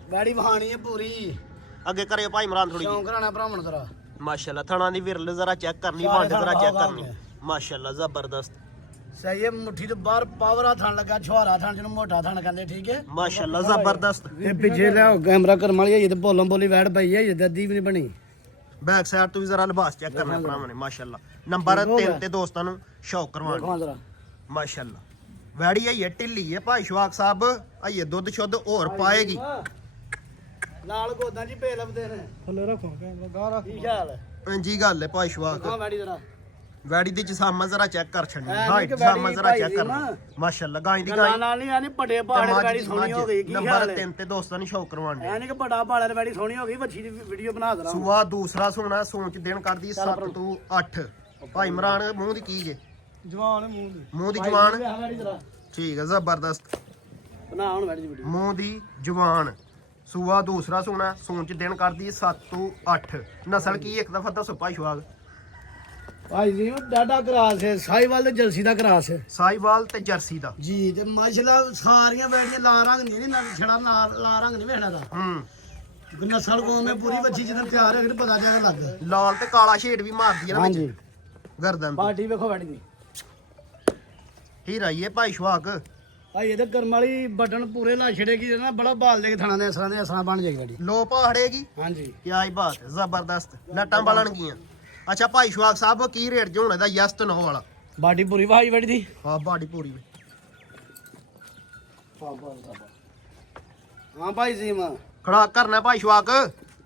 ਵੈੜੀ ਵਹਾਣੀ ਹੈ ਪੂਰੀ ਅੱਗੇ ਕਰੇ ਭਾਈ ਇਮਰਾਨ ਥੋੜੀ ਸ਼ੌਂਕ ਰਾਣਾ ਭਰਾਵਣ ਤੇਰਾ ਮਾਸ਼ਾਅੱਲਾ ਥਣਾ ਦੀ ਵਿਰਲ ਜ਼ਰਾ ਚੈੱਕ ਕਰਨੀ ਵੰਡ ਜ਼ਰਾ ਚੈੱਕ ਕਰਨੀ ਮਾਸ਼ਾਅੱਲਾ ਜ਼ਬਰਦਸਤ ਸਹੀ ਹੈ ਮੁੱਠੀ ਤੋਂ ਬਾਹਰ ਪਾਵਰਾ ਥਣ ਲੱਗਾ ਛੁਹਾਰਾ ਥਣ ਜਿਹਨੂੰ ਮੋਟਾ ਥਣ ਕਹਿੰਦੇ ਠੀਕ ਹੈ ਮਾਸ਼ਾਅੱਲਾ ਜ਼ਬਰਦਸਤ ਇਹ ਪਿੱਛੇ ਲਿਆਓ ਕੈਮਰਾ ਕਰਮ ਵਾਲੀ ਹੈ ਤੇ ਬੋਲਮ ਬੋਲੀ ਵੈੜ ਪਈ ਹੈ ਇਹ ਅੱਧੀ ਵੀ ਨਹੀਂ ਬਣੀ ਬੈਕ ਸਾਈਡ ਤੋਂ ਵੀ ਜ਼ਰਾ ਲਿਬਾਸ ਚੈੱਕ ਕਰਨਾ ਭਰਾਵਾਂ ਨੇ ਮਾਸ਼ਾਅੱਲਾ ਨੰਬਰ 3 ਤੇ ਦੋਸਤਾਂ ਨੂੰ ਸ਼ੌਕ ਕਰਵਾਉਣ ਦੇਖੋ ਜਰਾ ਮਾਸ਼ਾਅੱਲਾ ਵੈੜੀ ਆਈ ਹੈ ਢਿੱਲੀ ਹੈ ਭਾਈ ਸ਼ਵਾਕ ਸਾਹਿਬ ਆਈਏ ਦੁੱਧ ਸ਼ੁੱਧ ਹੋਰ ਪਾਏਗੀ ਨਾਲ ਗੋਦਾਂ ਜੀ ਪੇ ਲੱਭਦੇ ਨੇ ਥੱਲੇ ਰੱਖੋ ਕੈਮਰਾ ਗਾਹ ਰੱਖ ਕੀ ਖਿਆਲ ਹੈ ਇੰਜੀ ਗੱਲ ਹੈ ਭਾਈ ਸ਼ਵਾਕ ਹਾਂ ਵੈੜੀ ਜਰਾ ਵੈੜੀ ਦੀ ਜਿਸਾਮਤ ਜ਼ਰਾ ਚੈੱਕ ਕਰ ਛੱਡਣੀ ਐ ਨੀ ਹਾਈਟ ਕਿ ਜਿਸਾਮਤ ਵੈੜੀ ਜ਼ਰਾ ਭਾਈ ਚੈੱਕ ਦੀ ਕਰਨਾ ਨਾ। ਮਾਸ਼ਾਅੱਲਾ ਗਾਂ ਦੀ ਗੱਲਾਂ ਗਾਂ ਨਾਲ ਨਹੀਂ ਆਨੇ ਪੱਡੇ ਪਹਾੜੇ ਦੀ ਵੈੜੀ ਸੋਹਣੀ ਹੋ ਗਈ ਕੀ ਨੰਬਰ ਖਿਆਲ ਹੈ 3 ਤੇ ਦੋਸਤਾਂ ਨੂੰ ਸ਼ੌਕ ਕਰਵਾਉਣ ਦੇ ਐ ਨਹੀਂ ਕਿ ਵੱਡਾ ਪਹਾੜੇ ਦੀ ਵੈੜੀ ਸੋਹਣੀ ਹੋ ਗਈ ਵੱਛੀ ਦੀ ਵੀਡੀਓ ਬਣਾ ਦੇਣਾ ਸੂਆ ਦੂਸਰਾ ਸੋਣਾ ਸੋਚ ਦੇਣ ਕਰਦੀ 7 ਤੋਂ 8 ਭਾਈ ਇਮਰਾਨ ਮੂੰਹ ਦੀ ਕੀ ਜੇ ਜਵਾਨ ਮੂੰਹ ਦੀ ਮੂੰਹ ਦੀ ਜਵਾਨ ਵੈੜੀ ਜਰਾ ਠੀਕ ਹੈ ਜ਼ਬਰਦਸਤ ਬਣਾ ਹੁਣ ਵੈੜੀ ਦੀ ਵੀਡੀਓ ਮੂੰਹ ਦੀ ਜਵਾਨ ਸੂਆ ਦੂਸਰਾ ਸੋਣਾ ਸੋਚ ਦੇਣ ਕਰਦੀ 7 ਤੋਂ 8 ਨਸਲ ਕੀ ਇੱਕ ਦਫਾ ਦੱਸੋ ਭਾਈ ਸ਼ਵਾਗ ਭਾਈ ਜੀ ਉਹ ਡਾਡਾ ਕਰਾਸ ਹੈ ਸਾਈਵਾਲ ਤੇ ਜਲਸੀ ਦਾ ਕਰਾਸ ਹੈ ਸਾਈਵਾਲ ਤੇ ਜਰਸੀ ਦਾ ਜੀ ਤੇ ਮਾਸ਼ਾਅੱਲਾ ਸਾਰੀਆਂ ਬੈਠੀਆਂ ਲਾਲ ਰੰਗ ਨਹੀਂ ਨਾ ਛੜਾ ਲਾਲ ਰੰਗ ਨਹੀਂ ਵੇਖਣਾ ਦਾ ਹੂੰ ਨਸਲ ਕੋਮੇ ਪੂਰੀ ਬੱਚੀ ਜਦੋਂ ਤਿਆਰ ਹੈ ਕਿ ਪਤਾ ਜਾਏਗਾ ਲੱਗ ਲਾਲ ਤੇ ਕਾਲਾ ਸ਼ੇਡ ਵੀ ਮਾਰਦੀ ਹੈ ਨਾ ਹਾਂਜੀ ਵਿੱਚ ਗਰਦਨ ਤੇ ਪਾਰਟੀ ਵੇਖੋ ਬੈਠੀ ਦੀ ਹੀਰਾ ਹੀ ਹੈ ਭਾਈ ਸ਼ਵਾਗ ਭਾਈ ਇਹਦੇ ਕਰਮ ਵਾਲੀ ਬਟਨ ਪੂਰੇ ਲਾ ਛੜੇਗੀ ਨਾ ਬੜਾ ਬਾਲ ਦੇ ਕੇ ਥਣਾ ਦੇ ਅਸਰਾਂ ਬਣ ਜਾਏਗੀ ਬੈਠੀ ਲੋ ਪਹਾੜੇਗੀ ਹਾਂਜੀ ਕੀ ਆਈ ਬਾਤ ਹੈ, ਜ਼ਬਰਦਸਤ ਲੱਟਾਂ ਬਲਣਗੀਆਂ ਅੱਛਾ ਭਾਈ ਸ਼ਵਾਗ ਸਾਹਿਬ ਕੀ ਰੇਟ ਜੋ ਹੋਣਾ ਦਾ ਯਸ ਤੇ ਨੋ ਵਾਲਾ ਬਾਡੀ ਪੂਰੀ ਵਾਹੀ ਬੈਠੀ ਦੀ ਹਾਂ ਬਾਡੀ ਪੂਰੀ ਵੇ ਹਾਂ ਭਾਈ ਜੀ ਮਾਂ ਖੜਾ ਕਰਨਾ ਭਾਈ ਸ਼ਵਾਗ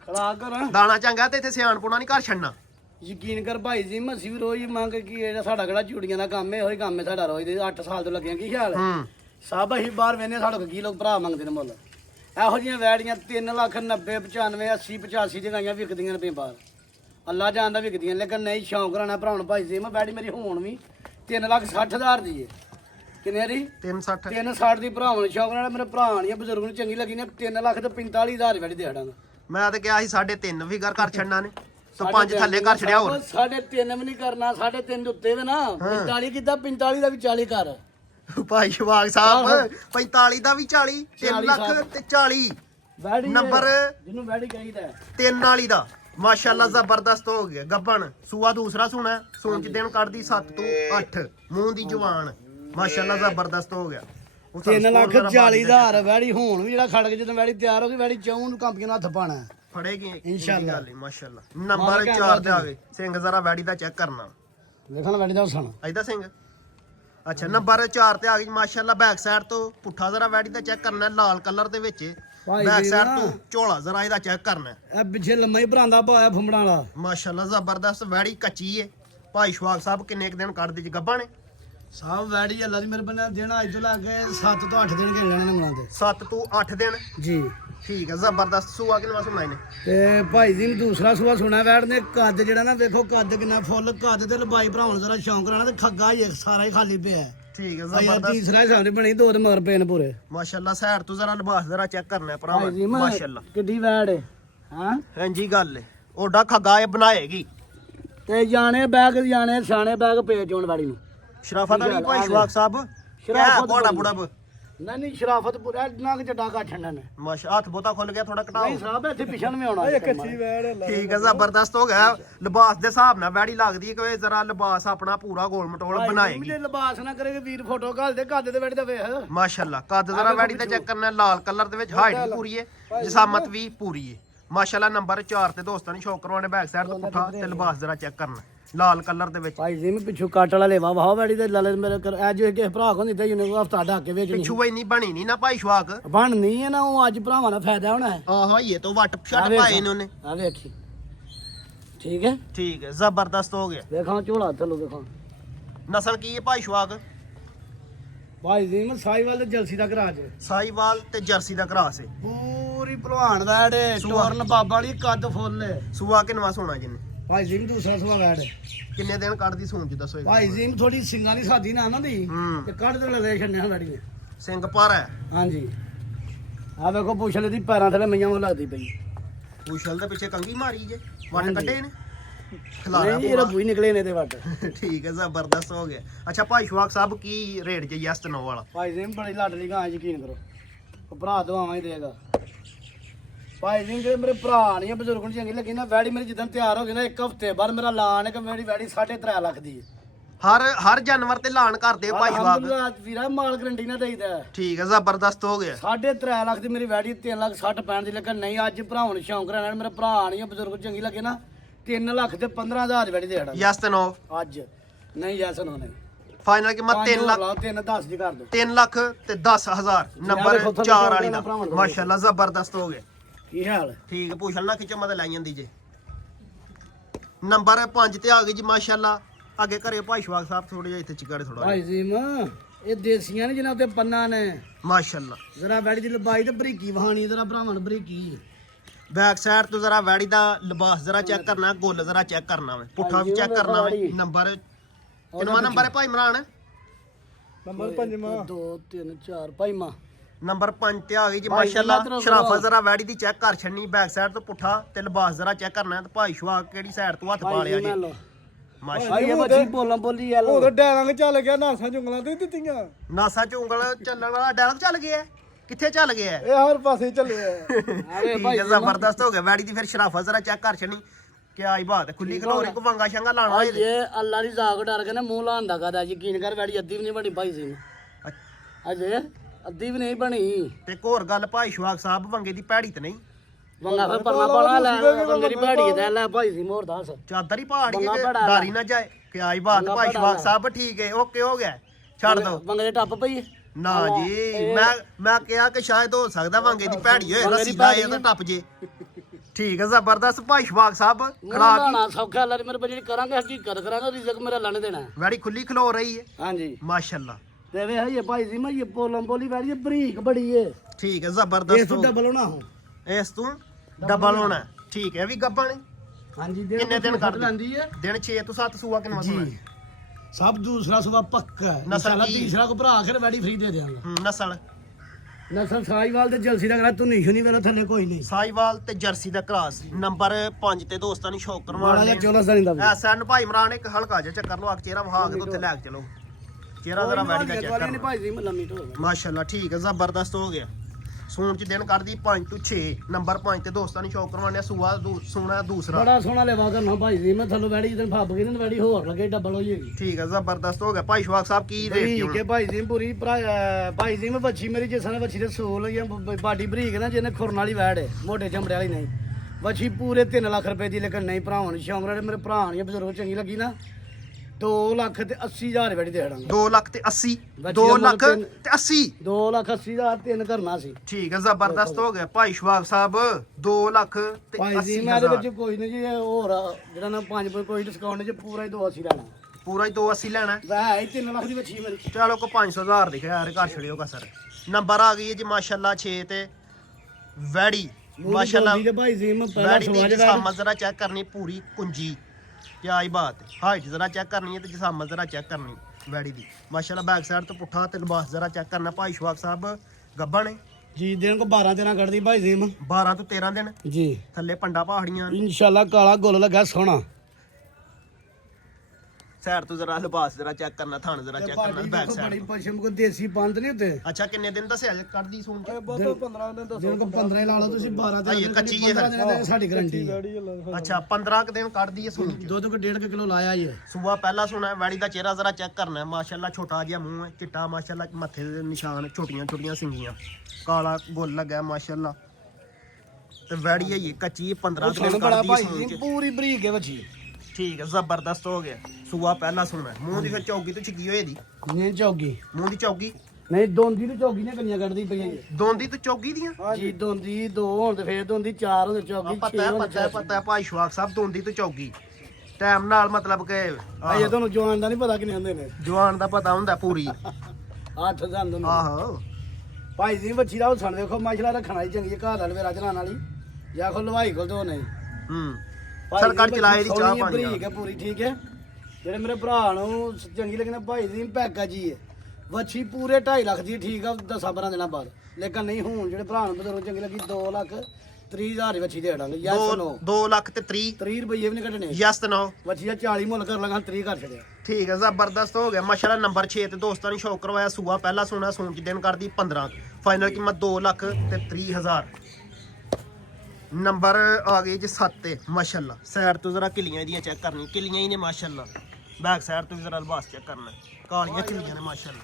ਖੜਾ ਕਰ ਦਾਣਾ ਚੰਗਾ ਤੇ ਇੱਥੇ ਸਿਆਣਪੁਣਾ ਨਹੀਂ ਘਰ ਛੱਡਣਾ ਯਕੀਨ ਕਰ ਭਾਈ ਜੀ ਮੈਂ ਅਸੀਂ ਵੀ ਰੋਜ਼ ਹੀ ਮੰਗ ਕੀ ਇਹ ਸਾਡਾ ਕਿਹੜਾ ਚੂੜੀਆਂ ਦਾ ਕੰਮ ਹੈ ਉਹੀ ਕੰਮ ਹੈ ਸਾਡਾ ਰੋਜ਼ ਦੇ 8 ਸਾਲ ਤੋਂ ਲੱਗਿਆ ਕੀ ਖਿਆਲ ਹੈ ਹੂੰ ਸਭ ਅਸੀਂ ਬਾਹਰ ਵੇਨੇ ਸਾਡੇ ਕੋਲ ਕੀ ਲੋਕ ਭਰਾ ਮੰਗਦੇ ਨੇ ਮੁੱਲ ਇਹੋ ਜਿਹੀਆਂ ਵੈੜੀਆਂ 3 ਲੱਖ 90 95 80 85 ਜਗਾਈਆਂ ਵਿਕਦੀਆਂ ਨੇ ਬਾਹਰ ਅੱਲਾ ਜਾਣਦਾ ਵਿਕਦੀਆਂ ਲੇਕਿਨ ਨਹੀਂ ਸ਼ੌਂਕ ਰਾਣਾ ਭਰਾਉਣ ਭਾਈ ਜੀ ਮੈਂ ਵੈੜੀ ਮੇਰੀ ਹੋਣ ਵੀ 3 ਲੱਖ 60 ਹਜ਼ਾਰ ਦੀ ਹੈ ਕਿੰਨੇ ਦੀ 360 360 ਦੀ ਭਰਾਉਣ ਸ਼ੌਂਕ ਰਾਣਾ ਮੇਰੇ ਭਰਾ ਨਹੀਂ ਬਜ਼ੁਰਗ ਨੂੰ ਚੰਗੀ ਲੱਗੀ ਨੇ 3 ਲੱਖ ਤੇ 45 ਹਜ਼ਾਰ ਵੈੜੀ ਦੇ ਹੜਾਂਗਾ ਮੈਂ ਤਾਂ ਕਿਹਾ ਸੀ 3.5 ਫਿਗਰ ਕਰ ਛੱਡਣਾ ਨੇ ਤਾਂ 5 ਥੱਲੇ ਕਰ ਛੜਿਆ ਹੋਰ 3.5 ਵੀ ਨਹੀਂ ਕਰਨਾ 3.5 ਦੇ ਉੱਤੇ ਵੇ ਨਾ 45 ਕਿੱਦਾਂ 45 ਦਾ ਵੀ 40 ਕਰ ਭਾਈ ਸ਼ਵਾਗ ਸਾਹਿਬ 45 ਦਾ ਵੀ 40 3 ਲੱਖ ਤੇ 40 ਵੈੜੀ ਨੰਬਰ ਜਿਹਨੂੰ ਵੈੜੀ ਕਹੀਦਾ 3 ਵਾਲੀ ਦਾ ਮਾਸ਼ਾਅੱਲਾ ਜ਼ਬਰਦਸਤ ਹੋ ਗਿਆ ਗੱਬਣ ਸੂਆ ਦੂਸਰਾ ਸੁਣਾ ਸੂਣ ਚ ਦਿਨ ਕੱਢਦੀ 7 ਤੋਂ 8 ਮੂੰਹ ਦੀ ਜਵਾਨ ਮਾਸ਼ਾਅੱਲਾ ਜ਼ਬਰਦਸਤ ਹੋ ਗਿਆ 3,40,000 ਵੈੜੀ ਹੁਣ ਵੀ ਜਿਹੜਾ ਖੜ ਕੇ ਜਦੋਂ ਵੈੜੀ ਤਿਆਰ ਹੋ ਗਈ ਵੈੜੀ ਚੌਂ ਨੂੰ ਕੰਪੀਆਂ ਨੂੰ ਹੱਥ ਪਾਣਾ ਫੜੇਗੀ ਇੰਸ਼ਾਅੱਲਾ। ਮਾਸ਼ਾਅੱਲਾ ਨੰਬਰ 4 ਤੇ ਆ ਗਏ ਸਿੰਘ ਜ਼ਰਾ ਵੈੜੀ ਦਾ ਚੈੱਕ ਕਰਨਾ ਦੇਖਣਾ ਵੈੜੀ ਦਾ ਹਸਣ ਐਦਾ ਸਿੰਘ ਅੱਛਾ ਨੰਬਰ 4 ਤੇ ਆ ਗਈ ਮਾਸ਼ਾਅੱਲਾ ਬੈਕ ਸਾਈਡ ਤੋਂ ਪੁੱਠਾ ਜ਼ਰਾ ਵੈੜੀ ਦਾ ਚੈੱਕ ਕਰਨਾ ਲਾਲ ਕਲਰ ਦੇ ਵਿੱਚ ਬੈਕ ਸਾਈਡ ਤੋਂ ਝੋਲਾ ਜ਼ਰਾ ਇਹਦਾ ਚੈੱਕ ਕਰਨਾ ਇਹ ਪਿੱਛੇ ਲੰਮਾ ਹੀ ਭਰਾਂਦਾ ਪਾਇਆ ਫੁੰਮੜਾਂ ਵਾਲਾ ਮਾਸ਼ਾਅੱਲਾ ਜ਼ਬਰਦਸਤ ਵੈੜੀ ਕੱਚੀ ਏ ਭਾਈ ਸ਼ਵਾਗ ਸਾਹਿਬ ਕਿੰਨੇ ਕੁ ਦਿਨ ਕੱਢਦੇ ਜੀ ਗੱਬਾਂ ਨੇ ਸਭ ਵੈੜੀ ਅੱਲਾ ਦੀ ਮਿਹਰਬਾਨੀ ਦੇਣਾ ਅੱਜ ਤੋਂ ਲੱਗ ਕੇ 7 ਤੋਂ 8 ਦਿਨ ਖੇਡ ਲੈਣੇ ਮੰਗਾਉਂਦੇ 7 ਤੋਂ 8 ਦਿਨ ਜੀ ਠੀਕ ਹੈ ਜ਼ਬਰਦਸਤ ਸੂਆ ਕਿੰਨਾ ਸੁਣਾਈ ਨੇ ਤੇ ਭਾਈ ਜੀ ਨੂੰ ਦੂਸਰਾ ਸੂਆ ਸੁਣਾ ਵੈੜ ਨੇ ਕੱਦ ਜਿਹੜਾ ਨਾ ਵੇਖੋ ਕੱਦ ਕਿੰਨਾ ਫੁੱਲ ਕੱਦ ਤੇ ਲੰਬਾਈ ਭਰਾਉਣ ਜ਼ਰਾ ਸ਼ੌਂਕ ਰਹਿਣਾ ਤੇ ਖੱਗਾ ਹੀ ਸਾਰਾ ਹੀ ਖਾਲੀ ਪਿਆ ਠੀਕ ਹੈ ਯਾਰ ਜ਼ਬਰਦਸਤ ਤੀਸਰਾ ਹੀ ਸਾਹਮਣੇ ਬਣੀ ਦੋ ਤੇ ਮਗਰ ਪਏ ਨੇ ਪੂਰੇ ਮਾਸ਼ਾਅੱਲਾ ਸਾਈਡ ਤੋਂ ਜ਼ਰਾ ਲਿਬਾਸ ਜ਼ਰਾ ਚੈੱਕ ਕਰਨਾ ਭਰਾਵਾ ਭਾਈ ਜੀ ਮਾਸ਼ਾਅੱਲਾ ਕਿੱਡੀ ਵੈੜ ਹੈ ਹਾਂ ਹਾਂਜੀ ਗੱਲ ਏ ਓਡਾ ਖੱਗਾ ਇਹ ਬਣਾਏਗੀ ਤੇ ਜਾਣੇ ਬੈਗ ਜਾਣੇ ਸਿਆਣੇ ਬੈਗ ਪੇ ਚੋਣ ਵਾਲੀ ਨੂੰ ਸ਼ਰਾਫਤ ਵਾਲੀ ਭਾਈ ਸ਼ਵਾਗ ਸਾਹਿਬ ਸ਼ਰਾਫਤ ਕੋੜਾ ਬੁੜਾ ਨਹੀਂ ਸ਼ਰਾਫਤ ਪੂਰਾ ਨਾ ਕਿ ਚੱਡਾ ਕਾਠਣ ਨੇ ਮਾਸ਼ਾ ਹੱਥ ਬੋਤਾ ਖੁੱਲ ਗਿਆ ਥੋੜਾ ਘਟਾਓ ਨਹੀਂ ਸਾਹਿਬ ਇੱਥੇ ਪਿਛਣ ਵੀ ਆਉਣਾ ਇਹ ਕੱਚੀ ਵੈੜ ਠੀਕ ਹੈ ਜ਼ਬਰਦਸਤ ਹੋ ਗਿਆ ਲਿਬਾਸ ਦੇ ਹਿਸਾਬ ਨਾਲ ਵੈੜੀ ਲੱਗਦੀ ਹੈ ਕਿ ਜ਼ਰਾ ਲਿਬਾਸ ਆਪਣਾ ਪੂਰਾ ਗੋਲ ਮਟੋਲ ਬਣਾਏਗੀ ਜੇ ਲਿਬਾਸ ਨਾ ਕਰੇਗੇ ਵੀਰ ਫੋਟੋ ਘੱਲ ਦੇ ਕੱਦ ਦੇ ਬੈਠ ਦਾ ਵੇਖ ਮਾਸ਼ਾਅੱਲਾ ਕੱਦ ਜ਼ਰਾ ਵੈੜੀ ਦਾ ਚੈੱਕ ਕਰਨਾ ਲਾਲ ਕਲਰ ਦੇ ਵਿੱਚ ਹਾਈਟ ਵੀ ਪੂਰੀ ਹੈ ਜਿਸਾਮਤ ਵੀ ਪੂਰੀ ਹੈ ਮਾਸ਼ਾਅੱਲਾ ਨੰਬਰ 4 ਤੇ ਦੋਸਤਾਂ ਨੂੰ ਸ਼ੌਕ ਕਰਵਾਉਣੇ ਬੈਕ ਸਾਈਡ ਤੋਂ ਪੁੱਠਾ ਤੇ ਲਿਬਾਸ ਜ਼ਰਾ ਚੈੱਕ ਕਰਨਾ ਲਾਲ ਕਲਰ ਦੇ ਵਿੱਚ ਭਾਈ ਜੀ ਮੈਂ ਪਿੱਛੋਂ ਕੱਟ ਵਾਲਾ ਲੈਵਾ ਵਾਹ ਵੈੜੀ ਤੇ ਲਾਲੇ ਮੇਰੇ ਕਰ ਅੱਜ ਕਿਸੇ ਭਰਾ ਕੋ ਨਹੀਂ ਦਿੱਤਾ ਯੂਨੇ ਹਫਤਾ ਢੱਕ ਕੇ ਵੇਚਣੀ ਪਿੱਛੂ ਇੰਨੀ ਬਣੀ ਨਹੀਂ ਨਾ ਭਾਈ ਸ਼ਵਾਗ ਬਣਨੀ ਹੈ ਨਾ ਉਹ ਅੱਜ ਭਰਾਵਾਂ ਦਾ ਫਾਇਦਾ ਹੋਣਾ ਹੈ ਆਹੋ ਇਹ ਤੋਂ ਵੱਟ ਛੱਡ ਪਾਏ ਨੇ ਉਹਨੇ ਆ ਵੇਖੀ ਠੀਕ ਹੈ ਠੀਕ ਹੈ ਜ਼ਬਰਦਸਤ ਹੋ ਗਿਆ ਵੇਖਾਂ ਝੋਲਾ ਥੱਲੋਂ ਵੇਖਾਂ ਨਸਲ ਕੀ ਹੈ ਭਾਈ ਸ਼ਵਾਗ ਭਾਈ ਜੀ ਮੈਂ ਸਾਈਵਾਲ ਤੇ ਜਲਸੀ ਦਾ ਕਰਾਜ ਸਾਈਵਾਲ ਤੇ ਜਰਸੀ ਦਾ ਕਰਾਸ ਹੈ ਪੂਰੀ ਭਲਵਾਨ ਵੈੜ ਟੋਰਨ ਬਾਬਾ ਵਾਲੀ ਕੱਦ ਫੁੱਲ ਸੂਆ ਕਿਨਵਾ ਸੋਣਾ ਜਿੰਨੇ ਭਾਈ ਜੀ ਦੂਸਰਾ ਸਵਾ ਵੈੜ ਕਿੰਨੇ ਦਿਨ ਕੱਢਦੀ ਸੂਣ ਚ ਦੱਸੋ ਭਾਈ ਜੀ ਥੋੜੀ ਸਿੰਘਾਂ ਦੀ ਸਾਦੀ ਨਾ ਨਾ ਦੀ ਹੂੰ ਤੇ ਕੱਢ ਦੇ ਲੈ ਛੱਡਿਆ ਵੈੜੀ ਨੇ ਸਿੰਘ ਪਰ ਹੈ ਹਾਂਜੀ ਆ ਵੇਖੋ ਪੁੱਛਲੇ ਦੀ ਪੈਰਾਂ ਥੱਲੇ ਮਈਆਂ ਨੂੰ ਲੱਗਦੀ ਪਈ ਪੂਛਲ ਦੇ ਪਿੱਛੇ ਕੰਗੀ ਮਾਰੀ ਜੇ ਵੱਟ ਕੱਢੇ ਨੇ ਖਿਲਾਰਾ ਨਹੀਂ ਇਹ ਰਬੂ ਹੀ ਨਿਕਲੇ ਨੇ ਤੇ ਵੱਟ ਠੀਕ ਹੈ ਜ਼ਬਰਦਸਤ ਹੋ ਗਿਆ ਅੱਛਾ ਭਾਈ ਸ਼ਵਾਗ ਸਾਹਿਬ ਕੀ ਰੇਟ ਜੇ ਯਸ ਨੋ ਵਾਲਾ ਭਾਈ ਜੀ ਬੜੀ ਲਾਡਲੀ ਗਾਂ ਯਕੀਨ ਕਰੋ ਉਹ ਭਰਾ ਦਵਾਵਾਂ ਹੀ ਦੇਗਾ ਭਾਈ ਜੀ ਜਿਹੜੇ ਮੇਰੇ ਭਰਾ ਨਹੀਂ ਬਜ਼ੁਰਗ ਨੂੰ ਚੰਗੀ ਲੱਗੀ ਨਾ ਵੈੜੀ ਮੇਰੀ ਜਿੱਦਣ ਤਿਆਰ ਹੋ ਗਈ ਨਾ ਇੱਕ ਹਫ਼ਤੇ ਬਾਅਦ ਮੇਰਾ ਲਾਣ ਹੈ ਕਿ ਮੇਰੀ ਵੈੜੀ 3.5 ਲੱਖ ਦੀ ਹੈ ਹਰ ਜਾਨਵਰ ਤੇ ਲਾਣ ਕਰਦੇ ਭਾਈ ਸ਼ਵਾਗ ਅਲਹਮਦੁਲਿਲਾ ਵੀਰਾ ਮਾਲ ਗਰੰਟੀ ਨਾ ਦੇਈਦਾ ਠੀਕ ਹੈ ਜ਼ਬਰਦਸਤ ਹੋ ਗਿਆ 3.5 ਲੱਖ ਦੀ ਮੇਰੀ ਵੈੜੀ 3,60,65 ਦੀ ਲੱਗਾ ਨਹੀਂ ਅੱਜ ਭਰਾਵਾਂ ਨੂੰ ਸ਼ੌਂਕ ਰਹਿਣਾ ਮੇਰਾ ਭਰਾ ਨਹੀਂ ਬਜ਼ੁਰਗ ਨੂੰ ਚੰਗੀ ਲੱਗੇ ਨਾ 3 ਲੱਖ ਤੇ 15,000 ਵੈੜੀ ਦੇ ਦੇਣਾ ਯਸ ਨੋ ਅੱਜ ਨਹੀਂ ਜੈਸਨ ਹੋਣੇ ਫਾਈਨਲ ਕੀਮਤ 3 ਲੱਖ 3-10 ਦੀ ਕਰ ਦੋ 3 ਲੱਖ ਤੇ 10,000 ਨੰਬਰ 4 ਵਾਲੀ ਦਾ ਮਾਸ਼ਾਅੱਲਾ ਜ਼ਬਰਦਸਤ ਹੋ ਗਿਆ ਕੀ ਹਾਲ ਠੀਕ ਪੁੱਛਣ ਨਾ ਖਿੱਚੋ ਮਤ ਲਾਈ ਜਾਂਦੀ ਜੇ ਨੰਬਰ 5 ਤੇ ਆ ਗਈ ਜੀ ਮਾਸ਼ਾਅੱਲਾ ਅੱਗੇ ਘਰੇ ਭਾਈ ਸ਼ਵਾਗ ਸਾਹਿਬ ਥੋੜੇ ਜਿਹਾ ਇੱਥੇ ਚਿਗਾੜੇ ਥੋੜਾ ਭਾਈ ਜੀ ਮਾਂ ਇਹ ਦੇਸੀਆਂ ਨੇ ਜਿਹਨਾਂ ਉੱਤੇ ਪੰਨਾ ਨੇ ਮਾਸ਼ਾਅੱਲਾ ਜ਼ਰਾ ਵੈੜੀ ਦੀ ਲੰਬਾਈ ਤੇ ਬਰੀਕੀ ਵਹਾਣੀ ਜ਼ਰਾ ਭਰਾਵਾਂ ਨੂੰ ਬਰੀਕੀ ਬੈਕ ਸਾਈਡ ਤੋਂ ਜ਼ਰਾ ਵੈੜੀ ਦਾ ਲਿਬਾਸ ਜ਼ਰਾ ਚੈੱਕ ਕਰਨਾ ਗੋਲ ਜ਼ਰਾ ਚੈੱਕ ਕਰਨਾ ਵੇ ਪੁੱਠਾ ਵੀ ਚੈੱਕ ਕਰਨਾ ਵੇ ਨੰਬਰ ਕਿੰਨਾ ਨੰਬਰ ਹੈ ਭਾਈ ਇਮਰਾਨ ਨੰਬਰ 5ਵਾਂ 2 3 4 ਭਾਈਮਾ ਨੰਬਰ 5 ਤੇ ਆ ਗਈ ਜੀ ਮਾਸ਼ਾਅੱਲਾ ਸ਼ਰਾਫਾ ਜ਼ਰਾ ਵੈੜੀ ਦੀ ਚੈੱਕ ਕਰ ਛੱਡਣੀ ਬੈਕ ਸਾਈਡ ਤੋਂ ਪੁੱਠਾ ਤੇ ਲਿਬਾਸ ਜ਼ਰਾ ਚੈੱਕ ਕਰਨਾ ਤੇ ਭਾਈ ਸ਼ਵਾਗ ਕਿਹੜੀ ਸਾਈਡ ਤੋਂ ਹੱਥ ਪਾ ਲਿਆ ਜੀ ਮਾਸ਼ਾਅੱਲਾ ਭਾਈ ਇਹ ਬੱਚੀ ਬੋਲਾਂ ਬੋਲੀ ਐ ਲੋ ਉਹ ਡੈਰਾਂ ਚੱਲ ਗਿਆ ਨਾਸਾਂ ਜੁੰਗਲਾਂ ਤੇ ਦਿੱਤੀਆਂ ਨਾਸਾ ਚ ਉਂਗਲ ਚੱਲਣ ਵਾਲਾ ਡੈਲ ਚੱਲ ਗਿਆ ਕਿੱਥੇ ਚੱਲ ਗਿਆ ਇਹ ਹਰ ਪਾਸੇ ਚੱਲਿਆ ਅਰੇ ਠੀਕ ਹੈ ਜ਼ਬਰਦਸਤ ਹੋ ਗਿਆ ਵੈੜੀ ਦੀ ਫਿਰ ਸ਼ਰਾਫਾ ਜ਼ਰਾ ਚੈੱਕ ਕਰ ਛੱਡਣੀ ਕਿ ਆਈ ਬਾਤ ਖੁੱਲੀ ਖਲੋਰੀ ਕੋ ਵੰਗਾ ਸ਼ੰਗਾ ਲਾਣਾ ਇਹ ਅੱਲਾ ਦੀ ਜ਼ਾਗ ਡਰ ਕੇ ਨਾ ਮੂੰਹ ਲਾਂਦਾ ਕਦਾ ਯਕੀਨ ਕਰ ਵੈੜੀ ਅੱਧੀ ਵੀ ਨਹੀਂ ਬਣੀ ਭਾਈ ਸੀ ਅਜੇ ਅੱਧੀ ਵੀ ਨਹੀਂ ਬਣੀ ਤੇ ਇੱਕ ਹੋਰ ਗੱਲ ਭਾਈ ਸ਼ਵਾਗ ਸਾਹਿਬ ਵੰਗੇ ਦੀ ਪੈੜੀ ਤੇ ਨਹੀਂ ਵੰਗਾ ਫਿਰ ਪਰਨਾ ਪਾਣਾ ਲੈ ਮੇਰੀ ਬਾੜੀ ਦੇ ਲੈ ਭਾਈ ਸੀ ਮੋਰ ਦੱਸ ਚਾਦਰ ਹੀ ਪਹਾੜੀ ਜੇ ਡਾਰੀ ਨਾ ਜਾਏ ਕਿ ਆਈ ਬਾਤ ਭਾਈ ਸ਼ਵਾਗ ਸਾਹਿਬ ਠੀਕ ਹੈ ਓਕੇ ਹੋ ਗਿਆ ਛੱਡ ਦੋ ਵੰਗੇ ਦੇ ਟੱਪ ਪਈ ਨਾ ਜੀ ਮੈਂ ਕਿਹਾ ਕਿ ਸ਼ਾਇਦ ਹੋ ਸਕਦਾ ਵੰਗੇ ਦੀ ਪੈੜੀ ਹੋਏ ਰੱਸੀ ਲਾਏ ਤਾਂ ਟੱਪ ਜੇ ਠੀਕ ਹੈ ਜ਼ਬਰਦਸਤ ਭਾਈ ਸ਼ਵਾਗ ਸਾਹਿਬ ਖੜਾ ਨਾ ਸੌਖਾ ਅੱਲਾ ਦੀ ਮੇਰੇ ਬੱਚੇ ਕਰਾਂਗੇ ਹਕੀਕਤ ਕਰਾਂਗੇ ਰਿਜ਼ਕ ਮੇਰਾ ਲਾਣੇ ਦੇਣਾ ਵੈੜੀ ਖੁੱਲੀ ਖਲੋ ਰਹੀ ਹੈ ਹਾਂਜੀ ਮਾਸ਼ਾਅੱਲਾ ਤੇ ਵੇ ਇਹ ਭਾਈ ਜੀ ਮੈਂ ਇਹ ਪੋਲਮ ਬੋਲੀ ਵੈੜੀ ਬਰੀਕ ਬੜੀ ਏ ਠੀਕ ਹੈ ਇਸ ਜ਼ਬਰਦਸਤ ਤੋਂ ਡਬਲ ਹੋਣਾ ਹੋ ਇਸ ਤੋਂ ਡਬਲ ਹੋਣਾ ਠੀਕ ਹੈ ਵੀ ਗੱਬਾਂ ਨੇ ਹਾਂਜੀ ਕਿੰਨੇ ਦਿਨ ਕੱਢ ਲੈਂਦੀ ਏ ਦਿਨ 6 ਤੋਂ 7 ਸੂਆ ਕਿੰਨਾ ਸੂਆ ਜੀ ਸਭ ਦੂਸਰਾ ਸੁਬਾ ਪੱਕਾ ਹੈ ਨਸਲ ਤੀਸਰਾ ਕੋ ਭਰਾ ਆਖਰ ਵੈੜੀ ਫਰੀ ਦੇ ਦਿਆਂਗਾ ਨਸਲ ਨਸਲ ਸਾਈਵਾਲ ਤੇ ਜਲਸੀ ਦਾ ਕਰਾ ਤੂੰ ਨਿਸ਼ੂ ਨਹੀਂ ਵੇਲਾ ਥੱਲੇ ਕੋਈ ਨਹੀਂ ਸਾਈਵਾਲ ਤੇ ਜਰਸੀ ਦਾ ਕ੍ਰਾਸ ਨੰਬਰ 5 ਤੇ ਦੋਸਤਾਂ ਨੂੰ ਸ਼ੌਕ ਮਾੜਾ ਕਰਵਾਉਣ ਜਿਹਾ 14 ਦਾ ਨਹੀਂ ਦਾ ਐਸਐਨ ਭਾਈ ਇਮਰਾਨ ਇੱਕ ਹਲਕਾ ਜਿਹਾ ਚੱਕਰ ਲਵਾ ਕੇ ਚਿਹਰਾ ਵਹਾ ਕੇ ਤੇ ਉੱਥੇ ਲੈ ਕੇ ਚਲੋ ਚਿਹਰਾ ਜ਼ਰਾ ਵੈੜੀ ਦਾ ਚੈੱਕ ਨਹੀਂ ਕਰੋ ਭਾਈ ਜੀ ਮੈਂ ਲੰਮੀ ਢੋਲ ਮਾਸ਼ਾਅੱਲਾ ਠੀਕ ਹੈ ਜ਼ਬਰਦਸਤ ਹੋ ਗਿਆ ਸੂਣ ਚ ਦਿਨ ਕੱਢਦੀ 5 ਤੋਂ 6 ਨੰਬਰ 5 ਤੇ ਦੋਸਤਾਂ ਨੂੰ ਸ਼ੌਕ ਕਰਵਾਉਣੇ ਸੂਆ ਸੋਨਾ ਦੂਸਰਾ ਬੜਾ ਸੋਹਣਾ ਲੈਵਾ ਕਰਨਾ ਭਾਈ ਜੀ ਮੈਂ ਥੱਲੋਂ ਵੈੜੀ ਜਦੋਂ ਫੱਬ ਗਈ ਨਾ ਵੈੜੀ ਹੋਰ ਲੱਗੇ ਡਬਲ ਹੋ ਜਾਏਗੀ ਠੀਕ ਹੈ ਜ਼ਬਰਦਸਤ ਹੋ ਗਿਆ ਭਾਈ ਸ਼ਵਾਕ ਸਾਹਿਬ ਕੀ ਰੇਟ ਬਰੀਕ ਹੈ ਭਾਈ ਜੀ ਪੂਰੀ ਭਾਈ ਜੀ ਮੈਂ ਬੱਚੀ ਮੇਰੀ ਜਿਸ ਨੇ ਬੱਚੀ ਦੇ ਸੋਲ ਜਾਂ ਬਾਡੀ ਬਰੀਕ ਨਾ ਜਿਹਨੇ ਖੁਰਨ ਵਾਲੀ ਵੈੜ ਹੈ ਮੋਢੇ ਚਮੜੇ ਵਾਲੀ ਨਹੀਂ ਬੱਚੀ ਪੂਰੇ 3 ਲੱਖ ਰੁਪਏ ਦੀ ਲੇਕਿਨ ਨਹੀਂ ਭਰਾਵਾਂ ਨੂੰ ਸ਼ੌਂਕ ਨਾਲ ਮੇਰੇ ਭਰਾ ਨੇ ਬਜ਼ੁਰਗ ਚੰਗੀ ਲੱਗੀ ਨਾ 2 ਲੱਖ ਤੇ 80,000 ਵੈੜੀ ਦੇ ਹੜਾਂਗੇ 2 ਲੱਖ ਤੇ 80 ਬੱਚੀ 2 ਦਾ ਲੱਖ ਮੁੱਲ ਤੇ 80 2 ਲੱਖ 80,000 3 ਕਰਨਾ ਸੀ ਠੀਕ ਹੈ ਜ਼ਬਰਦਸਤ ਹੋ ਗਿਆ ਭਾਈ ਸ਼ਵਾਕ ਸਾਹਿਬ 2 ਲੱਖ ਤੇ ਭਾਈ ਜੀ 80 ਮੈਂ ਇਹਦੇ ਵਿੱਚ ਕੋਈ ਨਹੀਂ ਜੀ ਇਹ ਹੋਰ ਜਿਹੜਾ ਨਾ 5 ਕੋਈ ਡਿਸਕਾਊਂਟ ਚ ਪੂਰਾ ਹੀ 280 ਲੈਣਾ ਪੂਰਾ ਹੀ 280 ਲੈਣਾ ਹੈ। ਵੈ 3 ਲੱਖ ਦੀ ਬੱਚੀ ਮੇਰੀ ਚਲੋ ਕੋ 500,000 ਦਿਖਿਆ ਯਾਰ ਘਰ ਛੜਿਓ ਕਾ ਸਰ ਨੰਬਰ ਆ ਗਈ ਹੈ ਜੀ ਮਾਸ਼ਾਅੱਲਾ 6 ਤੇ ਵੈੜੀ ਮਾਸ਼ਾਅੱਲਾ ਦੇ ਭਾਈ ਜੀ ਮੈਂ ਪਹਿਲਾਂ ਵੈੜੀ ਦੀ ਸਵਾਜ ਜਿਸਾਮਤ ਜ਼ਰਾ ਚੈੱਕ ਕਰਨੀ ਪੂਰੀ ਕੁੰਜੀ ਕਿਆ ਹੀ ਬਾਤ ਹਾਈਟ ਜ਼ਰਾ ਚੈੱਕ ਕਰਨੀ ਹੈ ਤੇ ਜਿਸਾਮਤ ਜ਼ਰਾ ਚੈੱਕ ਕਰਨੀ ਵੈੜੀ ਦੀ ਮਾਸ਼ਾਅੱਲਾ ਬੈਕ ਸਾਈਡ ਤੋਂ ਪੁੱਠਾ ਤੇ ਲਿਬਾਸ ਜ਼ਰਾ ਚੈੱਕ ਕਰਨਾ ਭਾਈ ਸ਼ਵਾਕ ਸਾਹਿਬ ਗੱਬਾ ਨੇ ਜੀ ਦਿਨ ਕੋ 12 13 ਕੱਢਦੀ ਭਾਈ ਜੀ ਮੈਂ 12 ਤੋਂ 13 ਦਿਨ ਜੀ ਥੱਲੇ ਪੰਡਾ ਪਹਾੜੀਆਂ ਇਨਸ਼ਾਅੱਲਾ ਕਾਲਾ ਗੁੱਲ ਲੱਗਾ ਸੋਹਣਾ ਸਾਈਡ ਤੋਂ ਜ਼ਰਾ ਲਿਬਾਸ ਜ਼ਰਾ ਚੈੱਕ ਕਰਨਾ ਥਣ ਜ਼ਰਾ ਚੈੱਕ ਕਰਨਾ ਬੈਕ ਸਾਈਡ ਬੜੀ ਪਸ਼ਮ ਕੋ ਦੇਸੀ ਪੰਦ ਨਹੀਂ ਹੁੰਦੇ ਅੱਛਾ ਕਿੰਨੇ ਦਿਨ ਦੱਸਿਆ ਜੇ ਕੱਢਦੀ ਸੂਣ ਚ ਬਸ 15 ਦਿਨ ਦੱਸੋ ਦਿਨ ਕੋ 15 ਲਾ ਲਓ ਤੁਸੀਂ 12 ਆਹ ਇਹ ਕੱਚੀ ਹੈ ਫਿਰ। ਸਾਡੀ ਗਰੰਟੀ ਅੱਛਾ 15 ਕ ਦਿਨ ਕੱਢਦੀ ਹੈ ਸੂਣ ਚ ਦੁੱਧ ਕੋ 1.5 ਕਿਲੋ ਲਾਇਆ ਜੀ ਸੂਆ ਪਹਿਲਾ ਸੁਣਾ ਵੈੜੀ ਦਾ ਚਿਹਰਾ ਜ਼ਰਾ ਚੈੱਕ ਕਰਨਾ ਹੈ ਮਾਸ਼ਾਅੱਲਾ ਛੋਟਾ ਜਿਹਾ ਮੂੰਹ ਹੈ ਚਿੱਟਾ ਮਾਸ਼ਾਅੱਲਾ ਮੱਥੇ ਦੇ ਨਿਸ਼ਾਨ ਛੋਟੀਆਂ ਛੋਟੀਆਂ ਸਿੰਗੀਆਂ ਕਾਲਾ ਗੁੱਲ ਲੱਗਾ ਮਾਸ਼ਾਅੱਲਾ ਤੇ ਵੈੜੀ ਹੈ ਇਹ ਕੱਚੀ 15 ਕੁ ਦਿਨ ਬੜਾ ਕੱਢਦੀ ਹੈ ਭਾਈ ਸੂਣ ਜੀ ਚ ਪੂਰੀ ਬਰੀਕ ਹੈ ਬੱਚੀ ਠੀਕ ਹੈ ਜ਼ਬਰਦਸਤ ਹੋ ਗਿਆ ਸੂਆ ਪਹਿਲਾ ਸੁਣਾ ਮੂੰਹ ਦੀ ਫਿਰ ਚੌਗੀ ਤੋਂ ਛਿੱਗੀ ਹੋਏ ਦੀ ਨਹੀਂ ਚੌਗੀ ਮੂੰਹ ਦੀ ਚੌਗੀ ਨਹੀਂ ਦੋਂਦੀ ਤੇ ਚੌਗੀ ਨੇ ਕੰਨੀਆਂ ਕੱਢਦੀ ਪਈਆਂ ਜੀ ਦੋਂਦੀ ਤੋਂ ਚੌਗੀ ਦੀਆਂ ਜੀ ਦੋਂਦੀ 2 ਹੋਣ ਤੇ ਫੇਰ ਦੋਂਦੀ 4 ਹੋਣ ਤੇ ਚੌਗੀ 6 ਪਤਾ ਹੈ ਹੋਣ ਪਤਾ ਹੈ ਪਤਾ ਹੈ ਭਾਈ ਸ਼ਵਾਕ ਸਾਹਿਬ ਦੋਂਦੀ ਤੋਂ ਚੌਗੀ ਟਾਈਮ ਨਾਲ ਮਤਲਬ ਕਿ ਇਹ ਤੁਹਾਨੂੰ ਜਵਾਨ ਦਾ ਨਹੀਂ ਪਤਾ ਕਿੰਨੇ ਹੁੰਦੇ ਨੇ ਜਵਾਨ ਦਾ ਪਤਾ ਹੁੰਦਾ ਪੂਰੀ 8 ਦੰਦ ਨੇ ਆਹੋ ਭਾਈ ਜੀ ਬੱਚੀ ਦਾ ਹੁਸਨ ਵੇਖੋ ਮਾਸ਼ਾਅੱਲਾ ਰੱਖਣਾ ਹੀ ਚੰਗੀ ਹੈ ਘਰ ਵਾਲੇ ਮੇਰਾ ਚਲਾਉਣ ਵਾਲੀ ਜਾਂ ਖੋ ਲਵਾਈ ਕੋਲ ਦੋ ਨਹੀਂ ਹੂੰ ਭਾਈ ਸਰਕਾਰ ਜੀ ਚਲਾਏ ਦੀ ਚਾਹ ਸੋਹਣੀ ਹੈ, ਪਾਣੀ ਬਰੀਕ ਹੈ ਪੂਰੀ ਠੀਕ ਹੈ ਜਿਹੜੇ ਮੇਰੇ ਭਰਾ ਨੂੰ ਚੰਗੀ ਲੱਗਣਾ ਭਾਈ ਜੀ ਪੈਕਾ ਜੀ ਹੈ ਵੱਛੀ ਪੂਰੇ 2.5 ਲੱਖ ਦੀ ਠੀਕ ਆ 10-12 ਦਿਨਾਂ ਬਾਅਦ ਲੇਕਿਨ ਨਹੀਂ ਹੁਣ ਜਿਹੜੇ ਭਰਾ ਨੂੰ ਬਦਲੋ ਚੰਗੀ ਲੱਗੀ 2 ਲੱਖ 30,000 ਦੀ ਵੱਛੀ ਦੇ ਦਾਂਗੇ ਯੈਸ ਨੋ 2 ਲੱਖ ਤੇ 30 30 ਰੁਪਏ ਵੀ ਨਹੀਂ ਕੱਢਣੇ ਯਸ ਨੋ ਵੱਛੀ ਦਾ 40 ਮੁੱਲ ਕਰ ਲਾਂਗਾ 30 ਕਰ ਛੜਿਆ ਠੀਕ ਹੈ ਜ਼ਬਰਦਸਤ ਹੋ ਗਿਆ ਮਾਸ਼ਾਅੱਲਾ ਨੰਬਰ 6 ਤੇ ਦੋਸਤਾਂ ਨੂੰ ਸ਼ੌਕ ਕਰਵਾਇਆ ਸੂਆ ਪਹਿਲਾ ਸੋਨਾ ਸੂਣ ਚ ਦਿਨ ਕਰਦੀ 15 ਫਾਈਨਲ ਕੀਮਤ 2 ਲੱਖ ਤੇ 30,000 ਨੰਬਰ ਆ ਗਏ ਜੀ 7 ਤੇ ਮਾਸ਼ਾਅੱਲਾ ਸਾਈਡ ਤੋਂ ਜ਼ਰਾ ਕਿਲੀਆਂ ਇਹਦੀਆਂ ਚੈੱਕ ਕਰਨੀ ਕਿਲੀਆਂ ਹੀ ਨੇ ਮਾਸ਼ਾਅੱਲਾ ਬੈਕ ਸਾਈਡ ਤੋਂ ਵੀ ਜ਼ਰਾ ਲਿਬਾਸ ਚੈੱਕ ਕਰਨਾ ਕਾਲੀਆਂ ਕਿਲੀਆਂ ਨੇ ਮਾਸ਼ਾਅੱਲਾ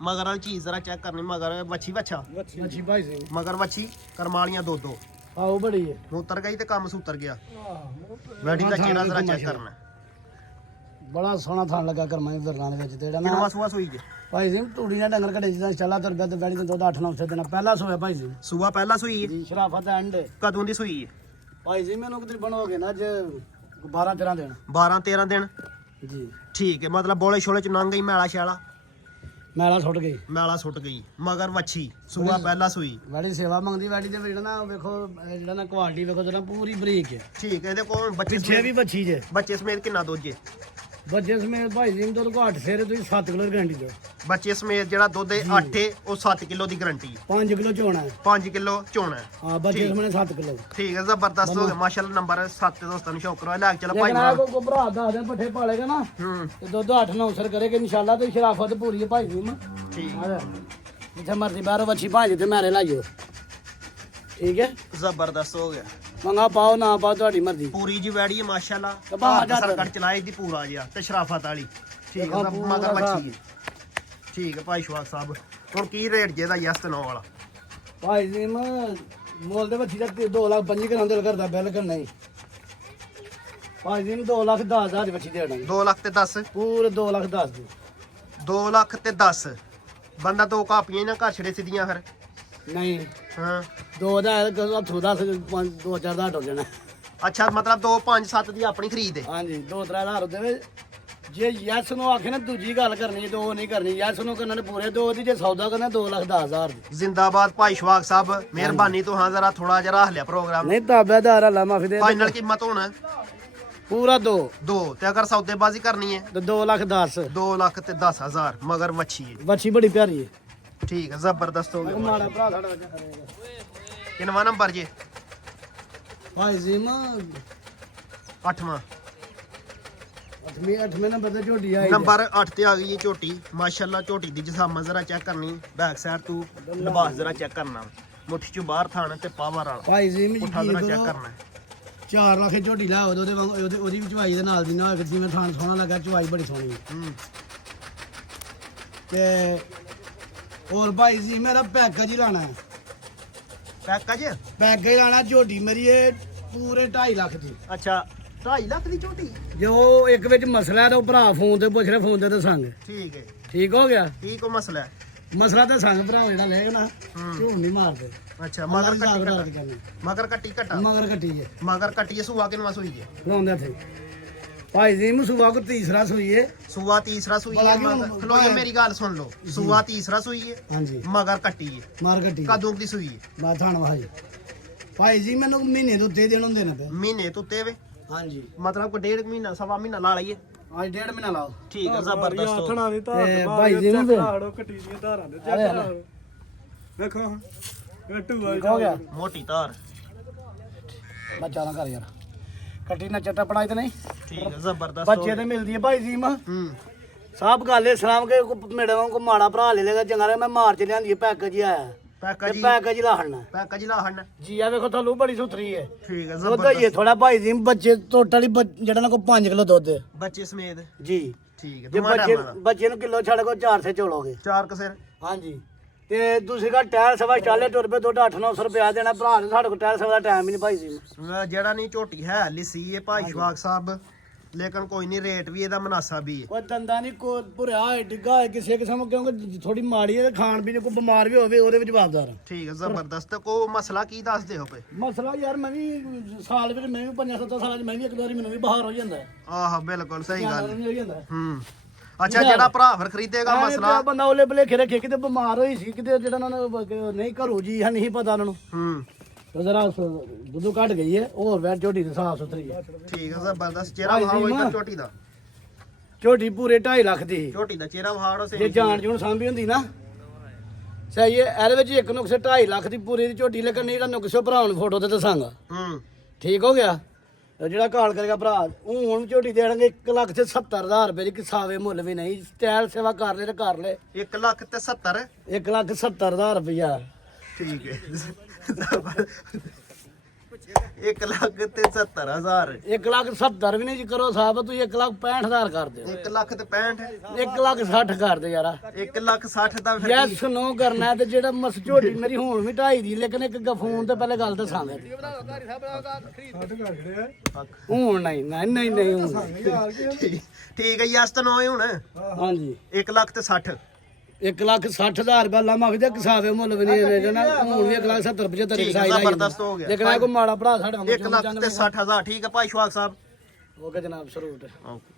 ਮਗਰ ਵਾਲੀ ਚੀਜ਼ ਜ਼ਰਾ ਚੈੱਕ ਕਰਨੀ ਮਗਰ ਵੱਛੀ ਵੱਛਾ ਵੱਛੀ ਭਾਈ ਜੀ ਮਗਰ ਵੱਛੀ ਕਰਮਾਲੀਆਂ ਦੋ ਆਓ ਬੜੀ ਹੈ ਉਤਰ ਗਈ ਤੇ ਕੰਮ ਸੁਤਰ ਗਿਆ ਵੈਡੀ ਦਾ ਚਿਹਰਾ ਜ਼ਰਾ ਚੈੱਕ ਕਰਨਾ ਬੜਾ ਸੋਹਣਾ ਥਾਂ ਲੱਗਾ ਕਰਮਾਂ ਦੇ ਦਰਨਾਂ ਦੇ ਵਿੱਚ ਤੇ ਜਿਹੜਾ ਕਿੰਨਵਾ ਨਾ ਸੂਆ ਸੂਈ ਜੇ ਭਾਈ ਜੀ ਟੂੜੀ ਨਾਲ ਡੰਗਰ ਘੜੇ ਜਿੱਦਾਂ ਚੱਲਾ ਤੁਰ ਪਿਆ ਤੇ ਬੈੜੀ ਤੇ ਦੁੱਧ 8-9 ਦਿਨ ਪਹਿਲਾਂ ਸੋਇਆ ਭਾਈ ਜੀ ਸੂਆ ਪਹਿਲਾ ਸੂਈ ਹੈ ਜੀ ਸ਼ਰਾਫਤ ਐਂਡ ਕਦੋਂ ਦੀ ਸੂਈ ਹੈ ਭਾਈ ਜੀ ਮੈਨੂੰ ਕਿਤੇ ਬਣੋਗੇ ਨਾ ਅੱਜ 12-13 ਦਿਨ 12-13 ਦਿਨ ਜੀ ਠੀਕ ਹੈ ਮਤਲਬ ਬੋਲੇ ਛੋਲੇ ਚ ਨੰਗ ਗਈ ਮੈਲਾ ਸ਼ੈਲਾ ਮੈਲਾ ਸੁੱਟ ਗਈ ਮੈਲਾ ਸੁੱਟ ਗਈ ਮਗਰ ਵੱਛੀ ਸੂਆ ਪਹਿਲਾ ਸੂਈ ਬੜੀ ਸੇਵਾ ਮੰਗਦੀ ਬੈੜੀ ਤੇ ਜਿਹੜਾ ਨਾ ਵੇਖੋ ਇਹ ਜਿਹੜਾ ਨਾ ਕੁਆਲਿਟੀ ਵੇਖੋ ਜਿਹੜਾ ਪੂਰੀ ਬਰੀਕ ਹੈ ਠੀਕ ਹੈ ਇਹਦੇ ਕੋਲ ਬੱਚੇ ਪਿੱਛੇ ਵੀ ਬੱਚੀ ਜੇ ਬੱਚੇ ਸਮੇਤ ਕਿੰਨਾ ਦੁੱਧ ਜੇ ਬੱਚੇ ਸਮੇਤ ਭਾਈ ਜੀ ਦੁੱਧ ਘਾਟ ਸੇਰੇ ਤੁਸੀਂ 7 ਕਿਲੋ ਦੀ ਗਾਰੰਟੀ ਦਿਓ ਬੱਚੇ ਸਮੇਤ ਜਿਹੜਾ ਦੁੱਧ ਹੈ 8 ਹੈ ਉਹ 7 ਕਿਲੋ ਦੀ ਗਾਰੰਟੀ ਹੈ 5 ਕਿਲੋ ਚੋਣਾ ਹੈ 5 ਕਿਲੋ ਚੋਣਾ ਹੈ ਹਾਂ ਬੱਚੇ ਸਮੇਤ 7 ਕਿਲੋ ਠੀਕ ਹੈ ਜ਼ਬਰਦਸਤ ਹੋ ਗਿਆ ਮਾਸ਼ਾਅੱਲਾ ਨੰਬਰ 7 ਤੇ ਦੋਸਤਾਂ ਨੂੰ ਸ਼ੌਕ ਕਰਵਾ ਲੈ ਕੇ ਚਲੋ ਭਾਈ ਲੇਕਿਨ ਆ ਕੋ ਭਰਾ ਦੱਸ ਦੇ ਪੱਠੇ ਪਾਲੇਗਾ ਨਾ ਹੂੰ ਤੇ ਦੁੱਧ 8-9 ਸਰ ਕਰੇਗਾ ਇਨਸ਼ਾਅੱਲਾ ਤੇ ਸ਼ਰਾਫਤ ਪੂਰੀ ਹੈ ਭਾਈ ਜੀ ਮੈਂ ਠੀਕ ਜਿੱਥੇ ਮਰਜ਼ੀ ਬਾਹਰੋਂ ਵੱਛੀ ਭਾਜ ਤੇ ਮੈਰੇ ਲਾਇਓ ਠੀਕ ਹੈ ਜ਼ਬਰਦਸਤ ਹੋ ਗਿਆ ਮੰਗਾ ਪਾਓ ਨਾ ਪਾਓ ਤੁਹਾਡੀ ਮਰਜ਼ੀ ਪੂਰੀ ਜੀ ਵੈੜੀ ਹੈ ਮਾਸ਼ਾਅੱਲਾ ਤੇ ਬਾਹਰ ਜਾ ਸਰਕਾਰ ਚਲਾਏ ਦੀ ਪੂਰਾ ਜਿਹਾ ਤੇ ਸ਼ਰਾਫਤ ਵਾਲੀ ਠੀਕ ਹੈ ਮਗਰ ਵੱਛੀ ਹੈ ਠੀਕ ਹੈ ਭਾਈ ਸ਼ਵਾਕ ਸਾਹਿਬ ਹੁਣ ਕੀ ਰੇਟ ਜੇ ਦਾ ਯਸ ਤੇ ਨੌ ਵਾਲਾ ਭਾਈ ਜੀ ਮੈਂ ਮੋਲ ਦੇ ਵੱਛੀ ਦਾ 2 ਲੱਖ 5 ਕਰਾਂ ਦਿਲ ਕਰਦਾ ਬਿਲਕੁਲ ਨਹੀਂ ਭਾਈ ਜੀ ਨੂੰ 2 ਲੱਖ 10,000 ਦੀ ਵੱਛੀ ਦੇ ਦੇਣੀ 2 ਲੱਖ ਤੇ 10 ਪੂਰੇ 2 ਲੱਖ 10 ਦੀ 2 ਲੱਖ ਤੇ 10 ਬੰਦਾ ਦੋ ਕਾਪੀਆਂ ਇਹਨਾਂ ਘਰ ਛੜੇ ਸਿੱਧੀਆਂ ਫਿਰ ਨਹੀਂ ਹਾਂ 2000 ਹੱਥੋਂ 10 2-4 ਦਾ ਹੋ ਜਾਣਾ ਅੱਛਾ ਮਤਲਬ 2 5 7 ਦੀ ਆਪਣੀ ਖਰੀਦ ਹੈ ਹਾਂਜੀ 2-3 ਹਜ਼ਾਰ ਦੇ ਵਿੱਚ ਜੇ ਯੈਸ ਨੂੰ ਆਖੇ ਨਾ ਦੂਜੀ ਗੱਲ ਕਰਨੀ ਦੋ ਨਹੀਂ ਕਰਨੀ ਯੈਸ ਨੂੰ ਕਰਨਾ ਨੇ ਪੂਰੇ 2 ਦੀ ਜੇ ਸੌਦਾ ਕਰਨਾ 2,10,000 ਦੀ ਜ਼ਿੰਦਾਬਾਦ ਭਾਈ ਸ਼ਵਾਕ ਸਾਹਿਬ ਮਿਹਰਬਾਨੀ ਤੋਂ ਹਾਂ ਜ਼ਰਾ ਥੋੜਾ ਜਿਹਾ ਰਾਹ ਲਿਆ ਪ੍ਰੋਗਰਾਮ ਨਹੀਂ ਤਾਬੇਦਾਰ ਅੱਲਾ ਮਾਫੀ ਦੇ ਫਾਈਨਲ ਕੀਮਤ ਹੋਣਾ ਪੂਰਾ 2 ਤੇ ਅਗਰ ਸੌਦੇਬਾਜ਼ੀ ਕਰਨੀ ਹੈ ਤੇ 2 ਲੱਖ 10 2 ਲੱਖ ਤੇ 10,000 ਮਗਰ ਵੱਛੀ ਹੈ ਵੱਛੀ ਬੜੀ ਪਿਆਰੀ ਹੈ ਠੀਕ ਹੈ ਜ਼ਬਰਦਸਤ ਹੋ ਗਿਆ ਮਾੜਾ ਭਰਾ ਸਾਡਾ ਬੱਚਾ ਕਰੇਗਾ ਕਿੰਨਵਾਂ ਨੰਬਰ ਜੇ ਭਾਈ ਜੀ ਮੈਂ 8ਵਾਂ 8ਵੇਂ ਨੰਬਰ ਤੇ ਝੋਟੀ ਆਈ ਨੰਬਰ 8 ਤੇ ਆ ਗਈ ਇਹ ਝੋਟੀ ਮਾਸ਼ਾਅੱਲਾ। ਝੋਟੀ ਦੀ ਜਸਾਮਤ ਜ਼ਰਾ ਚੈੱਕ ਕਰਨੀ, ਬੈਕ ਸਾਈਡ ਤੋਂ ਲਿਬਾਸ ਜ਼ਰਾ ਚੈੱਕ ਕਰਨਾ, ਮੁੱਠੀ ਚੋਂ ਬਾਹਰ ਥਾਣ ਤੇ ਪਾਵਰ ਵਾਲਾ ਭਾਈ ਜੀ ਮੈਂ ਪੁੱਠਾ ਜ਼ਰਾ ਚੈੱਕ ਕਰਨਾ। 4 ਲੱਖ ਦੀ ਝੋਟੀ ਲਾ ਉਹਦੇ ਵਾਂਗ ਉਹਦੀ ਵੀ ਚਵਾਈ ਦੇ ਨਾਲ ਦੀ ਨਾ ਹੋਵੇ, ਜਿਵੇਂ ਥਾਣ ਸੋਹਣਾ ਲੱਗਾ ਚਵਾਈ ਬੜੀ ਸੋਹਣੀ ਤੇ ਹੋਰ ਭਾਈ ਜੀ ਮੇਰਾ ਪੈਕੇਜ ਹੀ ਲਾਣਾ ਹੈ। ਪੈਕੇਜ ਲਾਣਾ ਝੋਟੀ ਮੇਰੀ ਇਹ ਪੂਰੇ 2.5 ਲੱਖ ਦੀ। ਅੱਛਾ 2.5 ਲੱਖ ਦੀ ਝੋਟੀ। ਜੋ ਇੱਕ ਵਿੱਚ ਮਸਲਾ ਹੈ ਤਾਂ ਉਹ ਭਰਾ ਫੋਨ ਤੇ ਪੁੱਛ ਰਿਹਾ, ਫੋਨ ਤੇ ਦੱਸਾਂਗੇ। ਠੀਕ ਹੈ, ਠੀਕ ਹੋ ਗਿਆ। ਕੀ ਕੋ ਮਸਲਾ ਹੈ? ਮਸਲਾ ਤਾਂ ਸੰਗ ਭਰਾ ਜਿਹੜਾ ਲੈਗਾ ਨਾ ਝੂਠ ਨਹੀਂ ਮਾਰਦੇ। ਅੱਛਾ ਮਗਰ ਕੱਟੀ ਮਗਰ ਕੱਟੀ ਘਟਾ ਮਗਰ ਕੱਟੀ ਜੇ ਮਗਰ ਕੱਟੀ ਸੁਆ ਕੇ ਨਵਾ ਸੂਈ ਜੇ ਲਾਉਂਦੇ ਥੇ ਭਾਈ ਜੀ ਨੂੰ ਸੁਬਾ ਕੋ ਤੀਸਰਾ ਸੂਈਏ ਸੁਆ ਤੀਸਰਾ ਸੂਈ ਹੈ। ਖਲੋ ਜਾ ਮੇਰੀ ਗੱਲ ਸੁਣ ਲਓ, ਸੁਆ ਤੀਸਰਾ ਸੂਈ ਹੈ ਹਾਂਜੀ ਮਗਰ ਕੱਟੀ ਹੈ। ਮਾਰ ਕੱਟੀ ਕਦੋਂ ਦੀ ਸੂਈ ਹੈ? ਮੈਂ ਥਾਣ ਭਾਈ ਭਾਈ ਜੀ ਮੈਨੂੰ ਮਹੀਨੇ ਤੋਂ ਉੱਤੇ ਦੇਣ ਹੁੰਦੇ ਨੇ ਤੇ ਮਹੀਨੇ ਤੋਂ ਉੱਤੇ ਵੇ, ਹਾਂਜੀ ਮਤਲਬ ਕੋਈ 1.5 ਮਹੀਨਾ ਸਵਾ ਮਹੀਨਾ ਲਾ ਲਈਏ। ਅੱਜ 1.5 ਮਹੀਨਾ ਲਾਓ। ਠੀਕ ਹੈ ਜ਼ਬਰਦਸਤ। ਆਥਣਾ ਦੀ ਧਾਰ ਤੇ ਦਬਾ ਭਾਈ ਕੇ ਜੀ ਨੂੰ ਚੈੱਕ ਤੇ- ਕਰਾ ਲਓ, ਕੱਟੀ ਦੀਆਂ ਧਾਰਾਂ ਦੇ ਚੈੱਕ ਕਰਾ ਲਓ। ਵੇਖੋ ਇਹ ਟੂਆ ਠੀਕ ਹੋ ਗਿਆ। ਮੋਟੀ ਧਾਰ। ਬੱਚਾ ਨਾ ਕਰ ਯਾਰ ਕੱਟੀ ਨਾ ਚੱਟਾ ਪੜਾਈ ਤੇ ਨਹੀਂ ਠੀਕ ਹੈ ਜ਼ਬਰਦਸਤ। ਬੱਚੇ ਤੇ ਮਿਲਦੀ ਹੈ ਭਾਈ ਜੀ ਮਾਂ ਹੂੰ ਸਾਹਬ ਗੱਲ ਇਹ ਸਲਾਮ ਕੇ ਮੇਰੇ ਵਾਂਗ ਕੋ ਮਾੜਾ ਭਰਾ ਲੈ ਲੇਗਾ ਚੰਗਾ ਰਿਹਾ। ਮੈਂ ਮਾਰਚ ਲਿਆਂਦੀ ਪੈਕੇਜ ਹੀ ਆਇਆ ਪੈਕਾ ਜੀ ਪੈਕੇਜ ਹੀ ਲਾਹਣਾ ਪੈਕਾ ਜੀ ਲਾਹਣ। ਜੀ ਆ ਵੇਖੋ ਤੁਹਾਨੂੰ ਬੜੀ ਸੁਥਰੀ ਹੈ। ਠੀਕ ਹੈ ਉਹਦਾ ਹੀ ਜ਼ਬਰਦਸਤ। ਥੋੜਾ ਭਾਈ ਜੀ ਬੱਚੇ ਟੋਟਲੀ ਜਿਹੜਾ ਨਾ ਕੋ 5 ਕਿਲੋ ਦੁੱਧ ਹੈ। ਬੱਚੇ ਸਮੇਤ। ਜੀ ਠੀਕ ਹੈ ਜੇ ਦੋਵਾਂ ਬੱਚੇ ਟਾਈਮਾਂ ਦਾ ਬੱਚੇ ਨੂੰ ਕਿਲੋ ਛੱਡ ਕੋ 4 ਸੇ ਚੋਲੋਗੇ। 4 ਕਸਰ। ਹਾਂਜੀ ਤੇ ਦੂਸਰੀ ਗੱਲ ਟਾਇਰ ਸਵਾ ਚਾਲੇ ਟੁਰ ਪਏ ਦੁੱਧ 8-900 ਰੁਪਇਆ ਦੇਣਾ ਭਰਾ ਨੇ ਸਾਡੇ ਕੋਲ ਟਾਇਰ ਸਵਾ ਦਾ ਟਾਈਮ ਹੀ ਨਹੀਂ ਭਾਈ ਜੀ। ਜਿਹੜਾ ਨਹੀਂ ਝੋਟੀ ਹੈ ਲਿਸੀ ਇਹ ਭਾਈ ਸ਼ਵਾਕ ਸਾਹਿਬ, ਲੇਕਿਨ ਕੋਈ ਨਹੀਂ ਰੇਟ ਵੀ ਇਹਦਾ ਮੁਨਾਸਬ ਹੀ ਹੈ। ਕੋਈ ਦੰਦਾ ਨਹੀਂ ਕੋ ਭੁਰਿਆ ਹੈ ਡਿੱਗਾ ਹੈ ਕਿਸੇ ਕਿਸਮ, ਕਿਉਂਕਿ ਥੋੜੀ ਮਾੜੀ ਹੈ ਤੇ ਖਾਣ ਪੀਣ ਕੋਈ ਬਿਮਾਰ ਵੀ ਹੋਵੇ ਉਹਦੇ ਵਿੱਚ ਜਵਾਬਦਾਰ ਹਾਂ। ਠੀਕ ਹੈ ਜ਼ਬਰਦਸਤ। ਕੋ ਮਸਲਾ ਕੀ ਦੱਸਦੇ ਹੋ ਪਏ? ਮਸਲਾ ਯਾਰ ਮੈਂ ਵੀ ਸਾਲ ਵਿੱਚ ਮੈਂ ਵੀ 5-7 ਸਾਲਾਂ ਚ ਮੈਂ ਵੀ ਇੱਕ ਵਾਰੀ ਮੈਨੂੰ ਵੀ ਬਾਹਰ ਹੋ ਜਾਂਦਾ ਹੈ। ਆਹ ਬਿਲਕੁਲ ਸਹੀ ਗੱਲ। ਹੋ ਜਾਂਦਾ ਹੈ। ਹੂੰ ਅੱਛਾ ਜਿਹੜਾ ਭਰਾ ਫਿਰ ਖਰੀਦੇਗਾ ਮਸਲਾ। ਬੰਦਾ ਉਹਲੇ ਭਲੇਖੇ ਰੱਖੇ ਕਿਤੇ ਬਿਮਾਰ ਹੋਈ ਸੀ ਕਿਤੇ ਜਿਹੜਾ ਉਹਨਾਂ ਨੂੰ ਨਹੀਂ ਘਰੋਂ ਜੀ ਹੈ ਨਹੀਂ ਪਤਾ ਉਹਨਾਂ ਨੂੰ ਹੂੰ ਤੇ ਜ਼ਰਾ ਦੁੱਧ ਘਟ ਗਈ ਹੈ। ਹੋਰ ਵੈਰ ਝੋਟੀ ਦੀ ਸਾਫ ਸੁਥਰੀ ਹੈ। ਠੀਕ ਹੈ ਜ਼ਬਰਦਸਤ। ਚਿਹਰਾ ਵਹਾਓ ਇੱਧਰ ਝੋਟੀ ਦਾ। ਝੋਟੀ ਪੂਰੇ 2.5 ਲੱਖ ਦੀ। ਝੋਟੀ ਦਾ ਚਿਹਰਾ ਵਹਾੜੋ ਜੇ ਸੇ। ਜਾਣ ਜੂਣ ਸਾਂਭੀ ਹੁੰਦੀ ਨਾ ਸਹੀ ਹੈ। ਇਹਦੇ ਵਿੱਚ ਇੱਕ ਨੁਕਸੇ 2.5 ਲੱਖ ਦੀ ਪੂਰੀ ਦੀ ਝੋਟੀ, ਲੇਕਿਨ ਨਹੀਂ ਤਾਂ ਨੁਕਸੇ ਭਰਾ ਨੂੰ ਫੋਟੋ ਤੇ ਦੱਸਾਂਗਾ। ਹੂੰ ਠੀਕ ਹੋ ਗਿਆ। ਤੇ ਜਿਹੜਾ ਕਾਲ ਕਰੇਗਾ ਭਰਾ ਉਹ ਹੁਣ ਝੋਟੀ ਦੇਣਗੇ 1,70,000 ਰੁਪਏ ਦੀ, ਕਿਸਾਵੇ ਮੁੱਲ ਵੀ ਨਹੀਂ। ਸਟਾਈਲ ਸੇਵਾ ਕਰ ਲੈ ਤੇ ਕਰ ਲੈ। 1,70,000। 1,70,000 ਰੁਪਇਆ। ਠੀਕ ਹੈ 1,70,000। 1,70,000 ਵੀ ਨਹੀਂ ਜੀ ਕਰੋ ਸਾਹਿਬ, ਤੁਸੀਂ 1,65,000 ਕਰ ਦਿਓ। 1,65,000। 1,60,000 ਕਰ ਦਿਓ ਯਾਰਾ। 1,60,000 ਦਾ ਫਿਰ ਯੈਸ ਨੋ ਕਰਨਾ ਹੈ। ਤੇ ਜਿਹੜਾ ਮਸ ਝੋਟੀ ਮੇਰੀ ਹੁਣ ਵੀ 2.5 ਦੀ, ਲੇਕਿਨ ਇੱਕ ਫੋਨ ਤੇ ਪਹਿਲੇ ਗੱਲ ਦੱਸਾਂਗੇ। ਸਾਡੇ ਘਰ ਖੜੇ ਆ ਹੁਣ ਨਹੀਂ ਨਹੀਂ ਨਹੀਂ ਹੁਣ ਠੀਕ ਹੈ ਯਸ ਤਾਂ ਨੋ ਹੁਣ। ਹਾਂਜੀ 1,60,000। 1,60,000 ਰੁਪਇਆ ਲਾ ਮਾਫੀ ਦੇ ਕਿਸਾਵੇ ਮੁੱਲ ਵੀ ਨਹੀਂ ਦੇਣਾ। ਹੁਣ ਵੀ 1,70,75 ਠੀਕ ਹੈ, ਕਿਸਾਈ ਦਾ ਜ਼ਬਰਦਸਤ ਹੋ ਗਿਆ। ਲੇਕਿਨ ਇਹ ਕੋਈ ਮਾੜਾ ਭਰਾ ਸਾਡਾ 1,60,000 ਠੀਕ ਹੈ ਭਾਈ ਸ਼ਵਾਕ ਸਾਹਿਬ। ਉਹ ਕਿ ਜਨਾਬ ਸਰੂਟ ਓਕੇ।